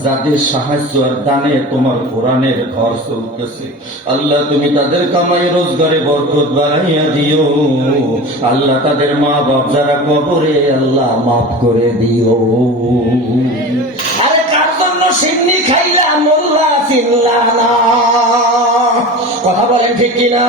যাদের সাহায্য আর দানে তোমার কোরআনের ঘর চলতেছে, আল্লাহ তুমি তাদের কামাই রোজগারে বরকত বাড়াইয়া দিও, আল্লাহ তাদের মা বাপ যারা কবরে, আল্লাহ মাফ করে দিও। আরে কার জন্য সিন্নি খাইলা মোল্লা চিল্লা না? কথা বলেন ঠিক কিনা?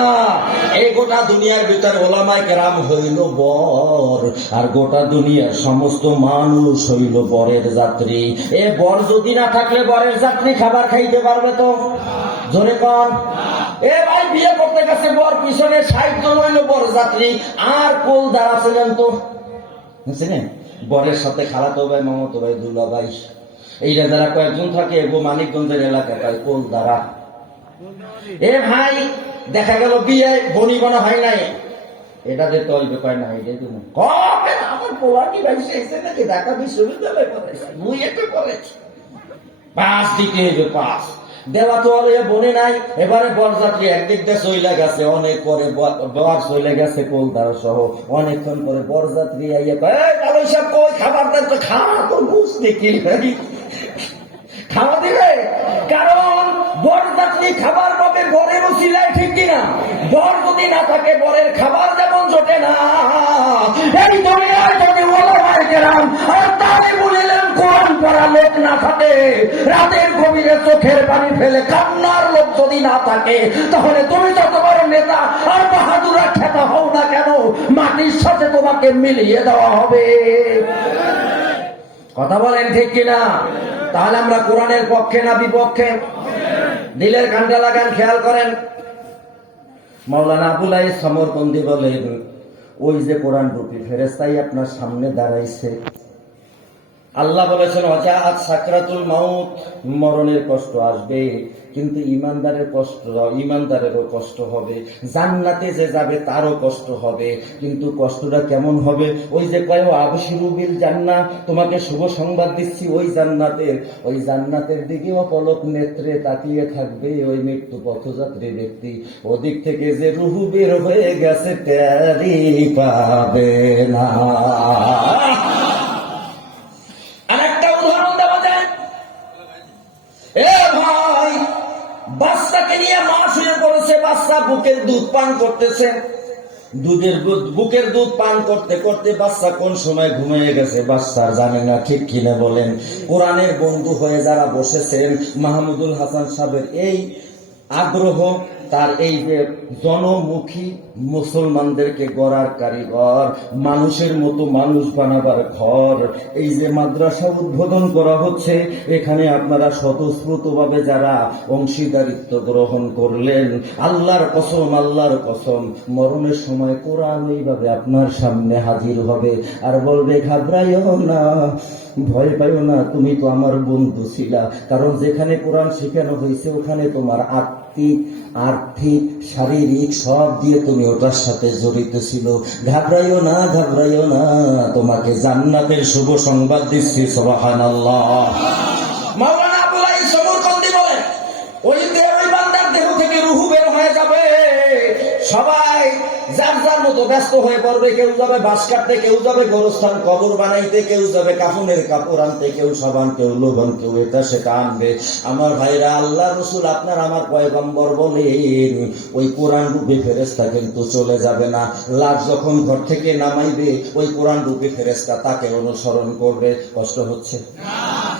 এই গোটা দুনিয়ার ভিতরে ওলামায়ে কেরাম হইল বর, আর গোটা দুনিয়ার সমস্ত মানুষ হইল বরের যাত্রী। এ বর যদি না থাকলে বরের যাত্রী খাবার খাইতে পারবে তো? জোরে কন। এ ভাই বিয়ে করতে গেছে বর, পিছনে 60 জন হইল বর যাত্রী, আর কোল দাঁড়া ছিলেন তো বুঝছেন, বরের সাথে খালাতো ভাই, মামাতো ভাই, দুলা ভাই, এইটা যারা কয়েকজন থাকে এগো মানিকগঞ্জের এলাকায় কোল দাঁড়া। এ ভাই দেখা গেল বিয়ে বনি বনা হয় নাই, এটা যে তলবে কয় না, এটাই তুমি কবে আমার পোলাটি ভাই এসে নাকি ঢাকা বিশ্ববিদ্যালয়ে পড়েছে, মুই এটা করেছি, পাস দিতে হবে, পাস দেওয়া তো আর বনে নাই। এবারে বরযাত্রী একদিক দিয়ে চইলা গেছে, অনেক পরে বর চলে গেছে কোলদার সহ, অনেকক্ষণ পরে বরযাত্রী আইয়া কয়, এই কালো সব কই খাবার দেন তো, খাওয়া তো বুঝতে কি খাওয়া দিবে, কারণ বরযাত্রী খাবার পাবে বরের উসিলায়, ঠিক কিনা? বর যদি না থাকে বরের খাবার যেমন জোটে না, এই দুনিয়ায় যদি ওলামায়ে কেরাম আর তালিবুল ইলম কোরআন পড়া লোক না থাকে, রাতের গভীরে চোখের পানি ফেলে কান্নার লোক যদি না থাকে, তাহলে তুমি যত বড় নেতা আর বাহাদুর খেতা হও না কেন, মাটির সাথে তোমাকে মিলিয়ে দেওয়া হবে। কথা বলেন ঠিক কিনা? তাহলে আমরা কোরআনের পক্ষে না বিপক্ষে? দিলের কানটা লাগান, খেয়াল করেন। মাওলানা আবুল আইস সমরকন্দি বলেন, ওই যে কোরআন রূপী ফেরেশতাই আপনার সামনে দাঁড়াইছে, আল্লাহ বলেছেন ওয়াজাআত সাকরাতুল মাউত, মরণের কষ্ট আসবে, কিন্তু ইমানদারেরও কষ্ট হবে, জান্নাতে যে যাবে তারও কষ্ট হবে, কিন্তু কষ্টটা কেমন হবে? ওই যে কয় আবশিরু বিল জান্নাহ, তোমাকে শুভ সংবাদ দিচ্ছি ওই জান্নাতের দিকে অপলক নেত্রে তাকিয়ে থাকবে ওই মৃত্যু পথযাত্রী ব্যক্তি, ওদিক থেকে যে রুহু বের হয়ে গেছে তেরি পাবে না। বাচ্চাকে নিয়ে মা শুয়ে পড়েছে, বাচ্চা বুকের দুধ পান করতেছে, বুকের দুধ পান করতে করতে বাচ্চা কোন সময় ঘুমিয়ে গেছে বাচ্চা জানে না, ঠিক কিনা বলেন? কোরআনের বন্ধু হয়ে যারা বসেছেন, মাহমুদুল হাসান সাহেবের এই আগ্রহ, তার এই যে জনমুখী মুসলমানদেরকে গড়ার কারিগর, মানুষের মতো মানুষ বানাবার ঘর, এই যে মাদ্রাসা উদ্বোধন করা হচ্ছে, এখানে আপনারা স্বতঃস্ফূর্তভাবে যারা অংশীদারিত্ব গ্রহণ করলেন, আল্লাহর কসম মরণের সময় কোরআন এইভাবে আপনার সামনে হাজির হবে আর বলবে, ঘাবড়াইও না, ভয় পাইও না, তুমি তো আমার বন্ধু ছিলা, কারণ যেখানে কোরআন শেখানো হয়েছে ওখানে তোমার আর্থিক শারীরিক সব দিয়ে তুমি ওটার সাথে জড়িত ছিল, ঘাবড়াইও না, তোমাকে জান্নাতের শুভ সংবাদ দিচ্ছি। সুবহানাল্লাহ। মাওলানা আবুল আইস সমরকন্দি বলেন, ওই বান্দার দেহ থেকে রূহ বের হয়ে যাবে, সবাই যার যার মতো ব্যস্ত হয়ে পড়বে, কেউ যাবে বাঁশ কাটতে, কেউ যাবে গোরস্থান কবর বানাইতে, কেউ যাবে কাফনের কাপড় আনতে, কেউ সাবান, কেউ লোভন, কেউ এটা সেটা আনবে। আমার ভাইরা, আল্লাহ রসুল আপনার আমার পয়গম্বর বলেন, ওই কোরআন রূপী ফেরেশতা কিন্তু চলে যাবে না, লাশ যখন ঘর থেকে নামাইবে ওই কোরআন রূপী ফেরেশতা তাকে অনুসরণ করবে। কষ্ট হচ্ছে?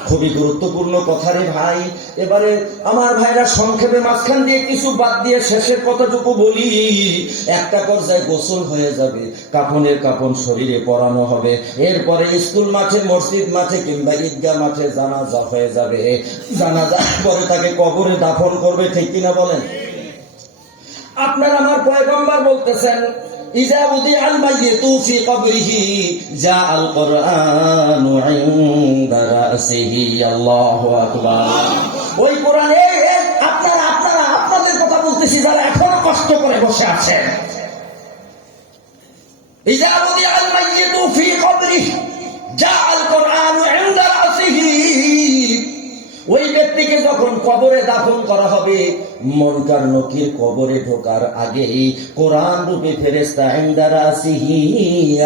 খুবই গুরুত্বপূর্ণ কথা রে ভাই। এবারে আমার ভাইরা সংক্ষেপে মাঝখান দিয়ে কিছু বাদ দিয়ে শেষের কথাটুকু বলি। একটা পর্যায়ে গোসল হয়ে যাবে, কাফনের কাফন শরীরে পরানো হবে, এরপরে স্কুল মাঠে, মসজিদ মাঠে কিংবা ঈদগাহ মাঠে জানাজা হয়ে যাবে, জানাজা পরে তাকে কবরে দাফন করবে, ঠিক কিনা বলেন? আপনার আমার পয়গম্বর বলতেছেন, ইজা উদিআল মাইয়িতু ফি কবরিহি জাআল কুরআনু ইনদা রাসিহি। আল্লাহু আকবার। ওই কোরআনে আপনাদের কথা বলতেছি যারা এখনো কষ্ট করে বসে আছেন। ইজা উদিআল মাইয়িতু ফি কবরিহি জাআল কুরআনু ইনদা রাসিহি। ওই ব্যক্তিকে যখন কবরে দাফন করা হবে, মুনকার নকির কবরে ঢোকার আগেই কোরআন রূপী ফেরেশতা ইনদা রাসিহি,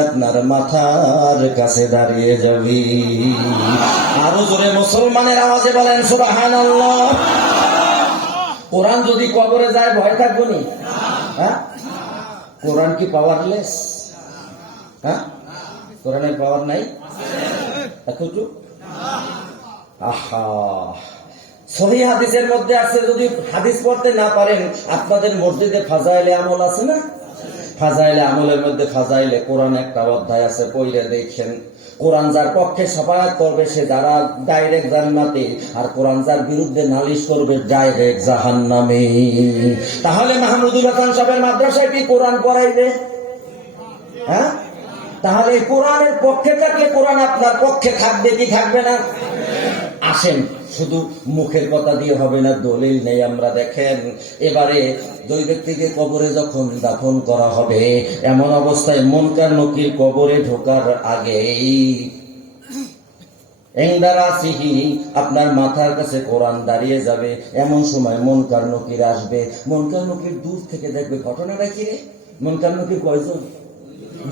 আপনার মাথার কাছে দাঁড়িয়ে যাবে। আরো জোরে মুসলমানের আওয়াজে বলেন সুবহানাল্লাহ। কোরআন যদি কবরে যায় ভয় থাকবো নি? হ্যাঁ, কোরআন কি পাওয়ারলেস? হ্যাঁ, কোরআনের পাওয়ার নাই এতটুকু? আহা, সহিহ হাদিসের মধ্যে আছে, যদি হাদিস পড়তে না পারেন আপনাদের মসজিদে ফাজাইলে আমল আছে না? ফাজাইলে আমলের মধ্যে ফাজাইলে কোরআন একটা অধ্যায় আছে, পড়লে দেখেন কোরআন যার পক্ষে সাফায়াত করবে সে যারা ডাইরেক্ট জান্নাতে, আর কোরআন যার বিরুদ্ধে নালিশ করবে ডাইরেক্ট জাহান্নামে। তাহলে মাহমুদুল হাসান সাহেবের মাদ্রাসায় কি কোরআন পড়াইবে? হ্যাঁ, তাহলে কোরআনের পক্ষে থাকলে কোরআন আপনার পক্ষে থাকবে কি থাকবে না? আসেন, শুধু মুখের কথা দিয়ে হবে না, দলিল নেই আমরা। দেখেন এবারে দুই ব্যক্তিকে কবরে যখন দাফন করা হবে, এমন অবস্থায় মুনকার নকির কবরে ঢোকার আগেই এংদারাসিহি আপনার মাথার কাছে কোরআন দাঁড়িয়ে যাবে। এমন সময় মুনকার নকির আসবে। মুনকার নকির দূর থেকে দেখবে ঘটনাটা কি রে। মুনকার নকির কয়জন?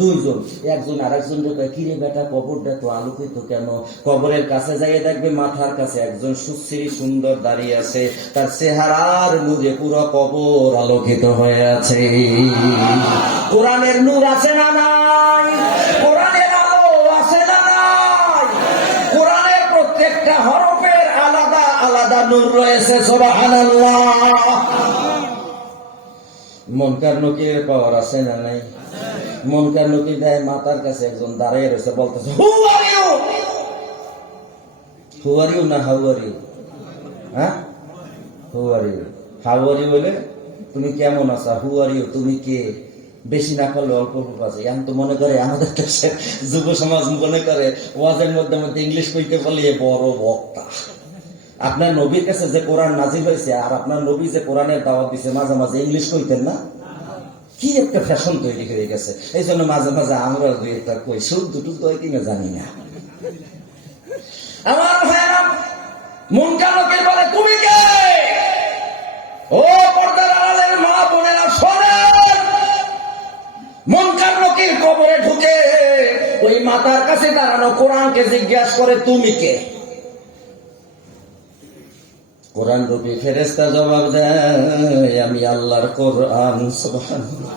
দুইজন। একজন আরেকজন কিরে বেটা কবরটা তো আলোকিত কেন? কবরের কাছে যাইয়ে দেখবে মাথার কাছে একজন সুশ্রী সুন্দর দাঁড়িয়ে আছে, তার চেহারার নূরে পুরো কবর আলোকিত হয়ে আছে। কোরআনের নূর আছে না নাই? কোরআনের আলো আছে না নাই? কোরআনের প্রত্যেকটা হরফের আলাদা আলাদা নূর রয়েছে। সুবহানাল্লাহ। মুনকার নকিরের পাওয়ার আছে না নাই? মুনকার নকির দেয় মাথার কাছে একজন দাঁড়িয়ে রয়েছে, বলতেছে who are you, who are you না হাউ আর ইউ? হ্যাঁ, who are you. How are you বলে তুমি কেমন আছো, হু আর ইউ তুমি কে? বেশি না করলে অল্প অল্প আছে। এখন তো মনে করে আমাদের দেশের যুব সমাজ মনে করে ওয়াজের মধ্যে মধ্যে ইংলিশ কইতে বলে বড় বক্তা। আপনার নবীর কাছে যে কোরআন নাজিল হয়েছে আর আপনার নবী যে কোরআনের দাওয়াত দিছে, মাঝে মাঝে ইংলিশ কইতেন না? কি একটা ফ্যাশন তৈরি হয়ে গেছে। এই জন্য মাঝে মাঝে আমরা দুই একটা কই, শুদ্ধ টুদ্ধ কিনা জানি না। আমার ভাইরা, মুনকার নকির বলে তুমি কে? ও পর্দার আড়ালের মা বোনেরা শোনেন, মুনকার নকির কবরে ঢুকে ওই মাতার কাছে দাঁড়ানো কোরআনকে জিজ্ঞাসা করে তুমি কে? কোরআন রূপী ফেরেশতা জবাব দেয় আমি আল্লাহর কোরআন। সুবহানাল্লাহ।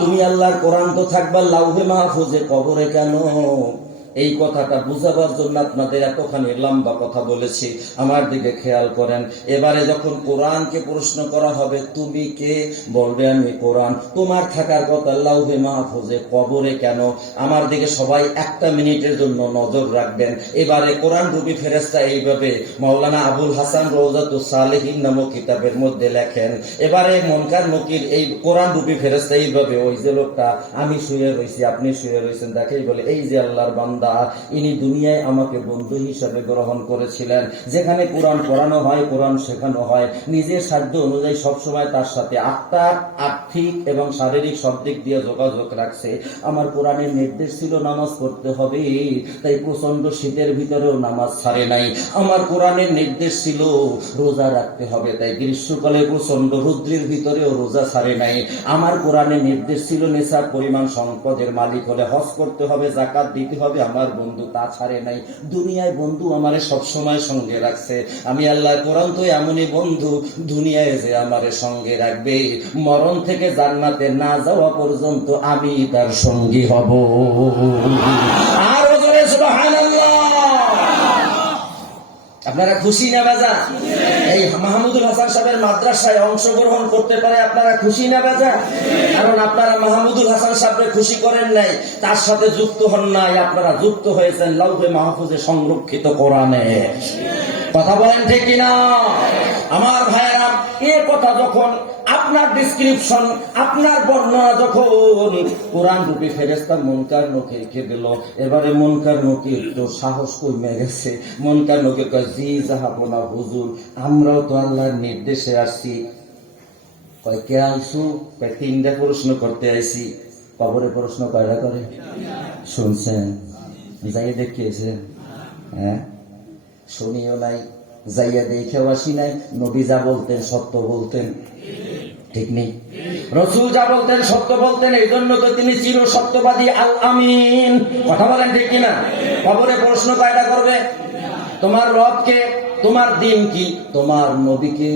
তুমি আল্লাহর কোরআন তো থাকবা লাউহে মাহফুজে, কবরে কেন? এই কথাটা বুঝাবার জন্য আপনাদের এতখানি লম্বা কথা বলেছি। আমার দিকে খেয়াল করেন। এবারে যখন কোরআনকে প্রশ্ন করা হবে তুমি কে, বলবে আমি কোরআন। তোমার থাকার কথা লাউহে মাহফুজে, কবরে কেন? আমার দিকে সবাই একটা মিনিটের জন্য নজর রাখবেন। এবারে কোরআন রূপী ফেরেশতা এইভাবে মাওলানা আবুল হাসান রওজাতুস সালেহিন নামক কিতাবের মধ্যে লেখেন। এবারে মুনকার নকির এই কোরআন রূপী ফেরেশতা এইভাবে, ওই যে লোকটা আমি শুয়ে রয়েছি আপনি শুয়ে রয়েছেন দেখেই বলে এই যে আল্লাহর বান্দা, ইনি দুনিয়ায় আমাকে বন্ধু হিসাবে গ্রহণ করেছিলেন। যেখানে কোরআন পড়ানো হয়, কোরআন শেখানো হয়, নিজের সাধ্য অনুযায়ী সবসময় তার সাথে আত্মার আর্থিক এবং শারীরিক সব দিক দিয়ে যোগাযোগ রাখছে। আমার কোরআনের নির্দেশ ছিল নামাজ পড়তে হবে, তাই প্রচন্ড শীতের ভিতরেও নামাজ ছাড়ে নাই। আমার কোরআনের নির্দেশ ছিল রোজা রাখতে হবে, তাই গ্রীষ্মকালে প্রচন্ড রৌদ্রের ভিতরেও রোজা ছাড়ে নাই। আমার কোরআনের নির্দেশ ছিল নেশার পরিমাণ সম্পদের মালিক হলে হজ করতে হবে, যাকাত দিতে হবে। আমার বন্ধু তা ছাড়ে নাই। দুনিয়ায় বন্ধু আমারে সবসময় সঙ্গে রাখছে। আমি আল্লাহ কোরআন তো এমনই বন্ধু, দুনিয়ায় যে আমারে সঙ্গে রাখবে, মরণ থেকে জান্নাতে না যাওয়া পর্যন্ত আমি তার সঙ্গী হব। আর জোরে সুবহানাল্লাহ। আপনারা খুশি না বাজা? এই মাহমুদুল হাসান সাহেবের মাদ্রাসায় অংশগ্রহণ করতে পারে আপনারা খুশি না বাজা? কারণ আপনারা মাহমুদুল হাসান সাহেবকে খুশি করেন নাই, তার সাথে যুক্ত হন নাই, আপনারা যুক্ত হয়েছেন লাউহে মাহফুজে সংরক্ষিত কোরআনে। কথা বলেন ঠিক কিনা? আমার ভাইয়েরা, এ কথা যখন আপনার ডিসক্রিপশন, আপনার বর্ণনা যখন কোরআন রূপী ফেরেশতা মুনকার নকিরকে দিল, এবারে মুনকার নকির তো সাহস কমে গেছে। মুনকার নকির কয় জি জাহাপনা হুজুর, আমরাও তো আল্লাহর নির্দেশে আসছি। কয় কে আইসু? কয় তিনটা প্রশ্ন করতে আইছি। কবরে প্রশ্ন কয়টা করে শুনছেন? যাই দেখিয়েছেন? হ্যাঁ, শুনিও নাই, যাইয়া দেখেও আসি নাই। নবী যা বলতেন সত্য বলতেন, ঠিক নেই? রাসূল যা বলতেন সত্য বলতেন, এই জন্য তো তিনি চির সত্যবাদী আল আমিন। কথা বলেন ঠিক কিনা? কবরে প্রশ্ন কয়টা করবে? তোমার রবকে, তোমার দিন কি, তোমার নবীকে।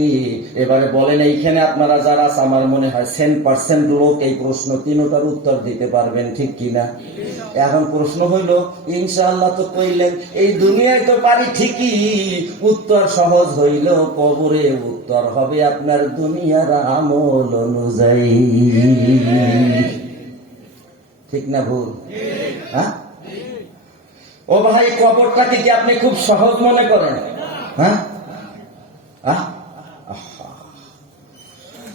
এবারে বলেন এইখানে আপনারা যারা আছে, আমার মনে হয় 10% লোক এই প্রশ্ন তিনটার উত্তর দিতে পারবেন, ঠিক কিনা? এখন প্রশ্ন হইল, ইনশাআল্লাহ তো কইলেন এই দুনিয়ায় তো পারি ঠিকই, উত্তর সহজ হইল, কবরে উত্তর হবে আপনার দুনিয়ার আমল অনুযায়ী। ঠিক না ভুল? হ্যাঁ? ও ভাই, কবরটাকে কি আপনি খুব সহজ মনে করেন? হ্যাঁ,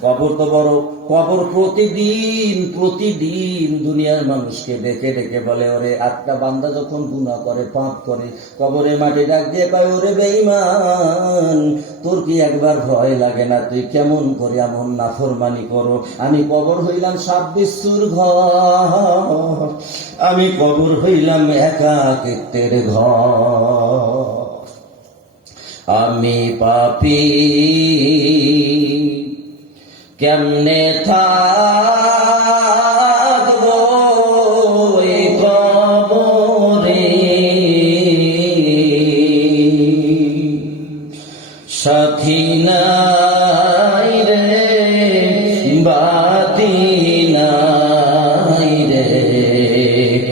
কবর তো বড়। কবর প্রতিদিন দুনিয়ার মানুষকে ডেকে ডেকে বলে, ওরে একটা বান্দা যখন গুনাহ করে, পাপ করে, কবরে মাটি ডাক দিয়ে কয়, ওরে বেঈমান, তোর কি একবার ভয় লাগে না? তুই কেমন করে এমন নাফরমানি করো? আমি কবর হইলাম 26 ঘর, আমি কবর হইলাম একাকিত্বের ঘর, আমি পাপী কেমনে থাকবো এই কবরে, সাথী নাই রে বাতি নাই রে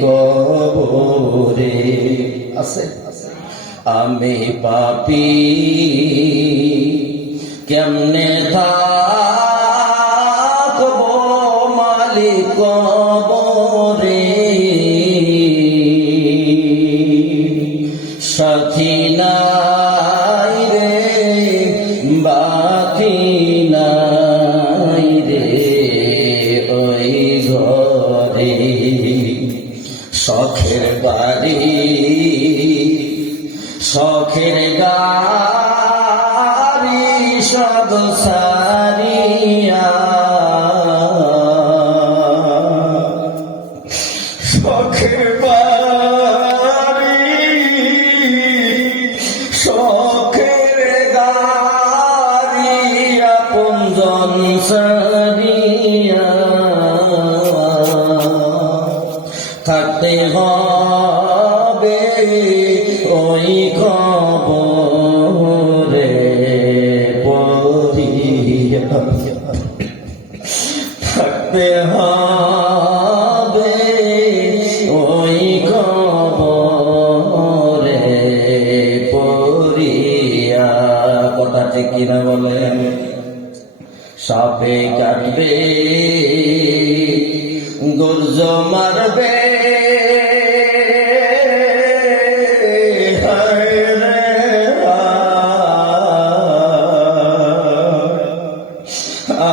কবরে। আছে আমি পাপী কেমনে থাকবো মালিক কবরে, সাথী নাই রে বাকি নাই রে ওই ঘরে, শখের বাড়ি শখের গাড়ি সব সারিয়া, শখের বাড়ি শখের গাড়ি আপনজন সারিয়া, থাকতে হবে ওই কবরে পড়িয়া, থাকতে হবে ওই কবরে পড়িয়া। কথা ঠিক কিনা বলেন? সাপে কাটবে, গর্জ মারবে,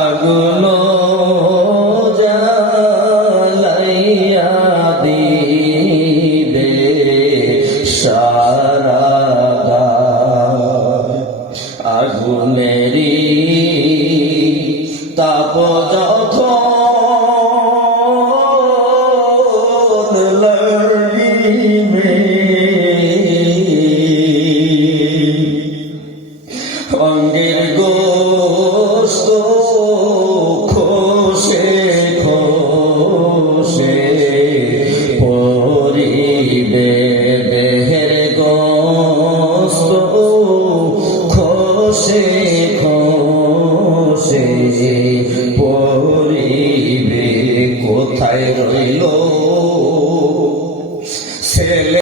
আগুন জ্বালাইয়া দিবে সারা গায়, আগুনেরই তাপ যখন লাগিবে, অঙ্গের গোস্ত খোসে খোসে পরিবে, দেহের গোস্ত খোসে খোসে পরিবে, কোথায় রইল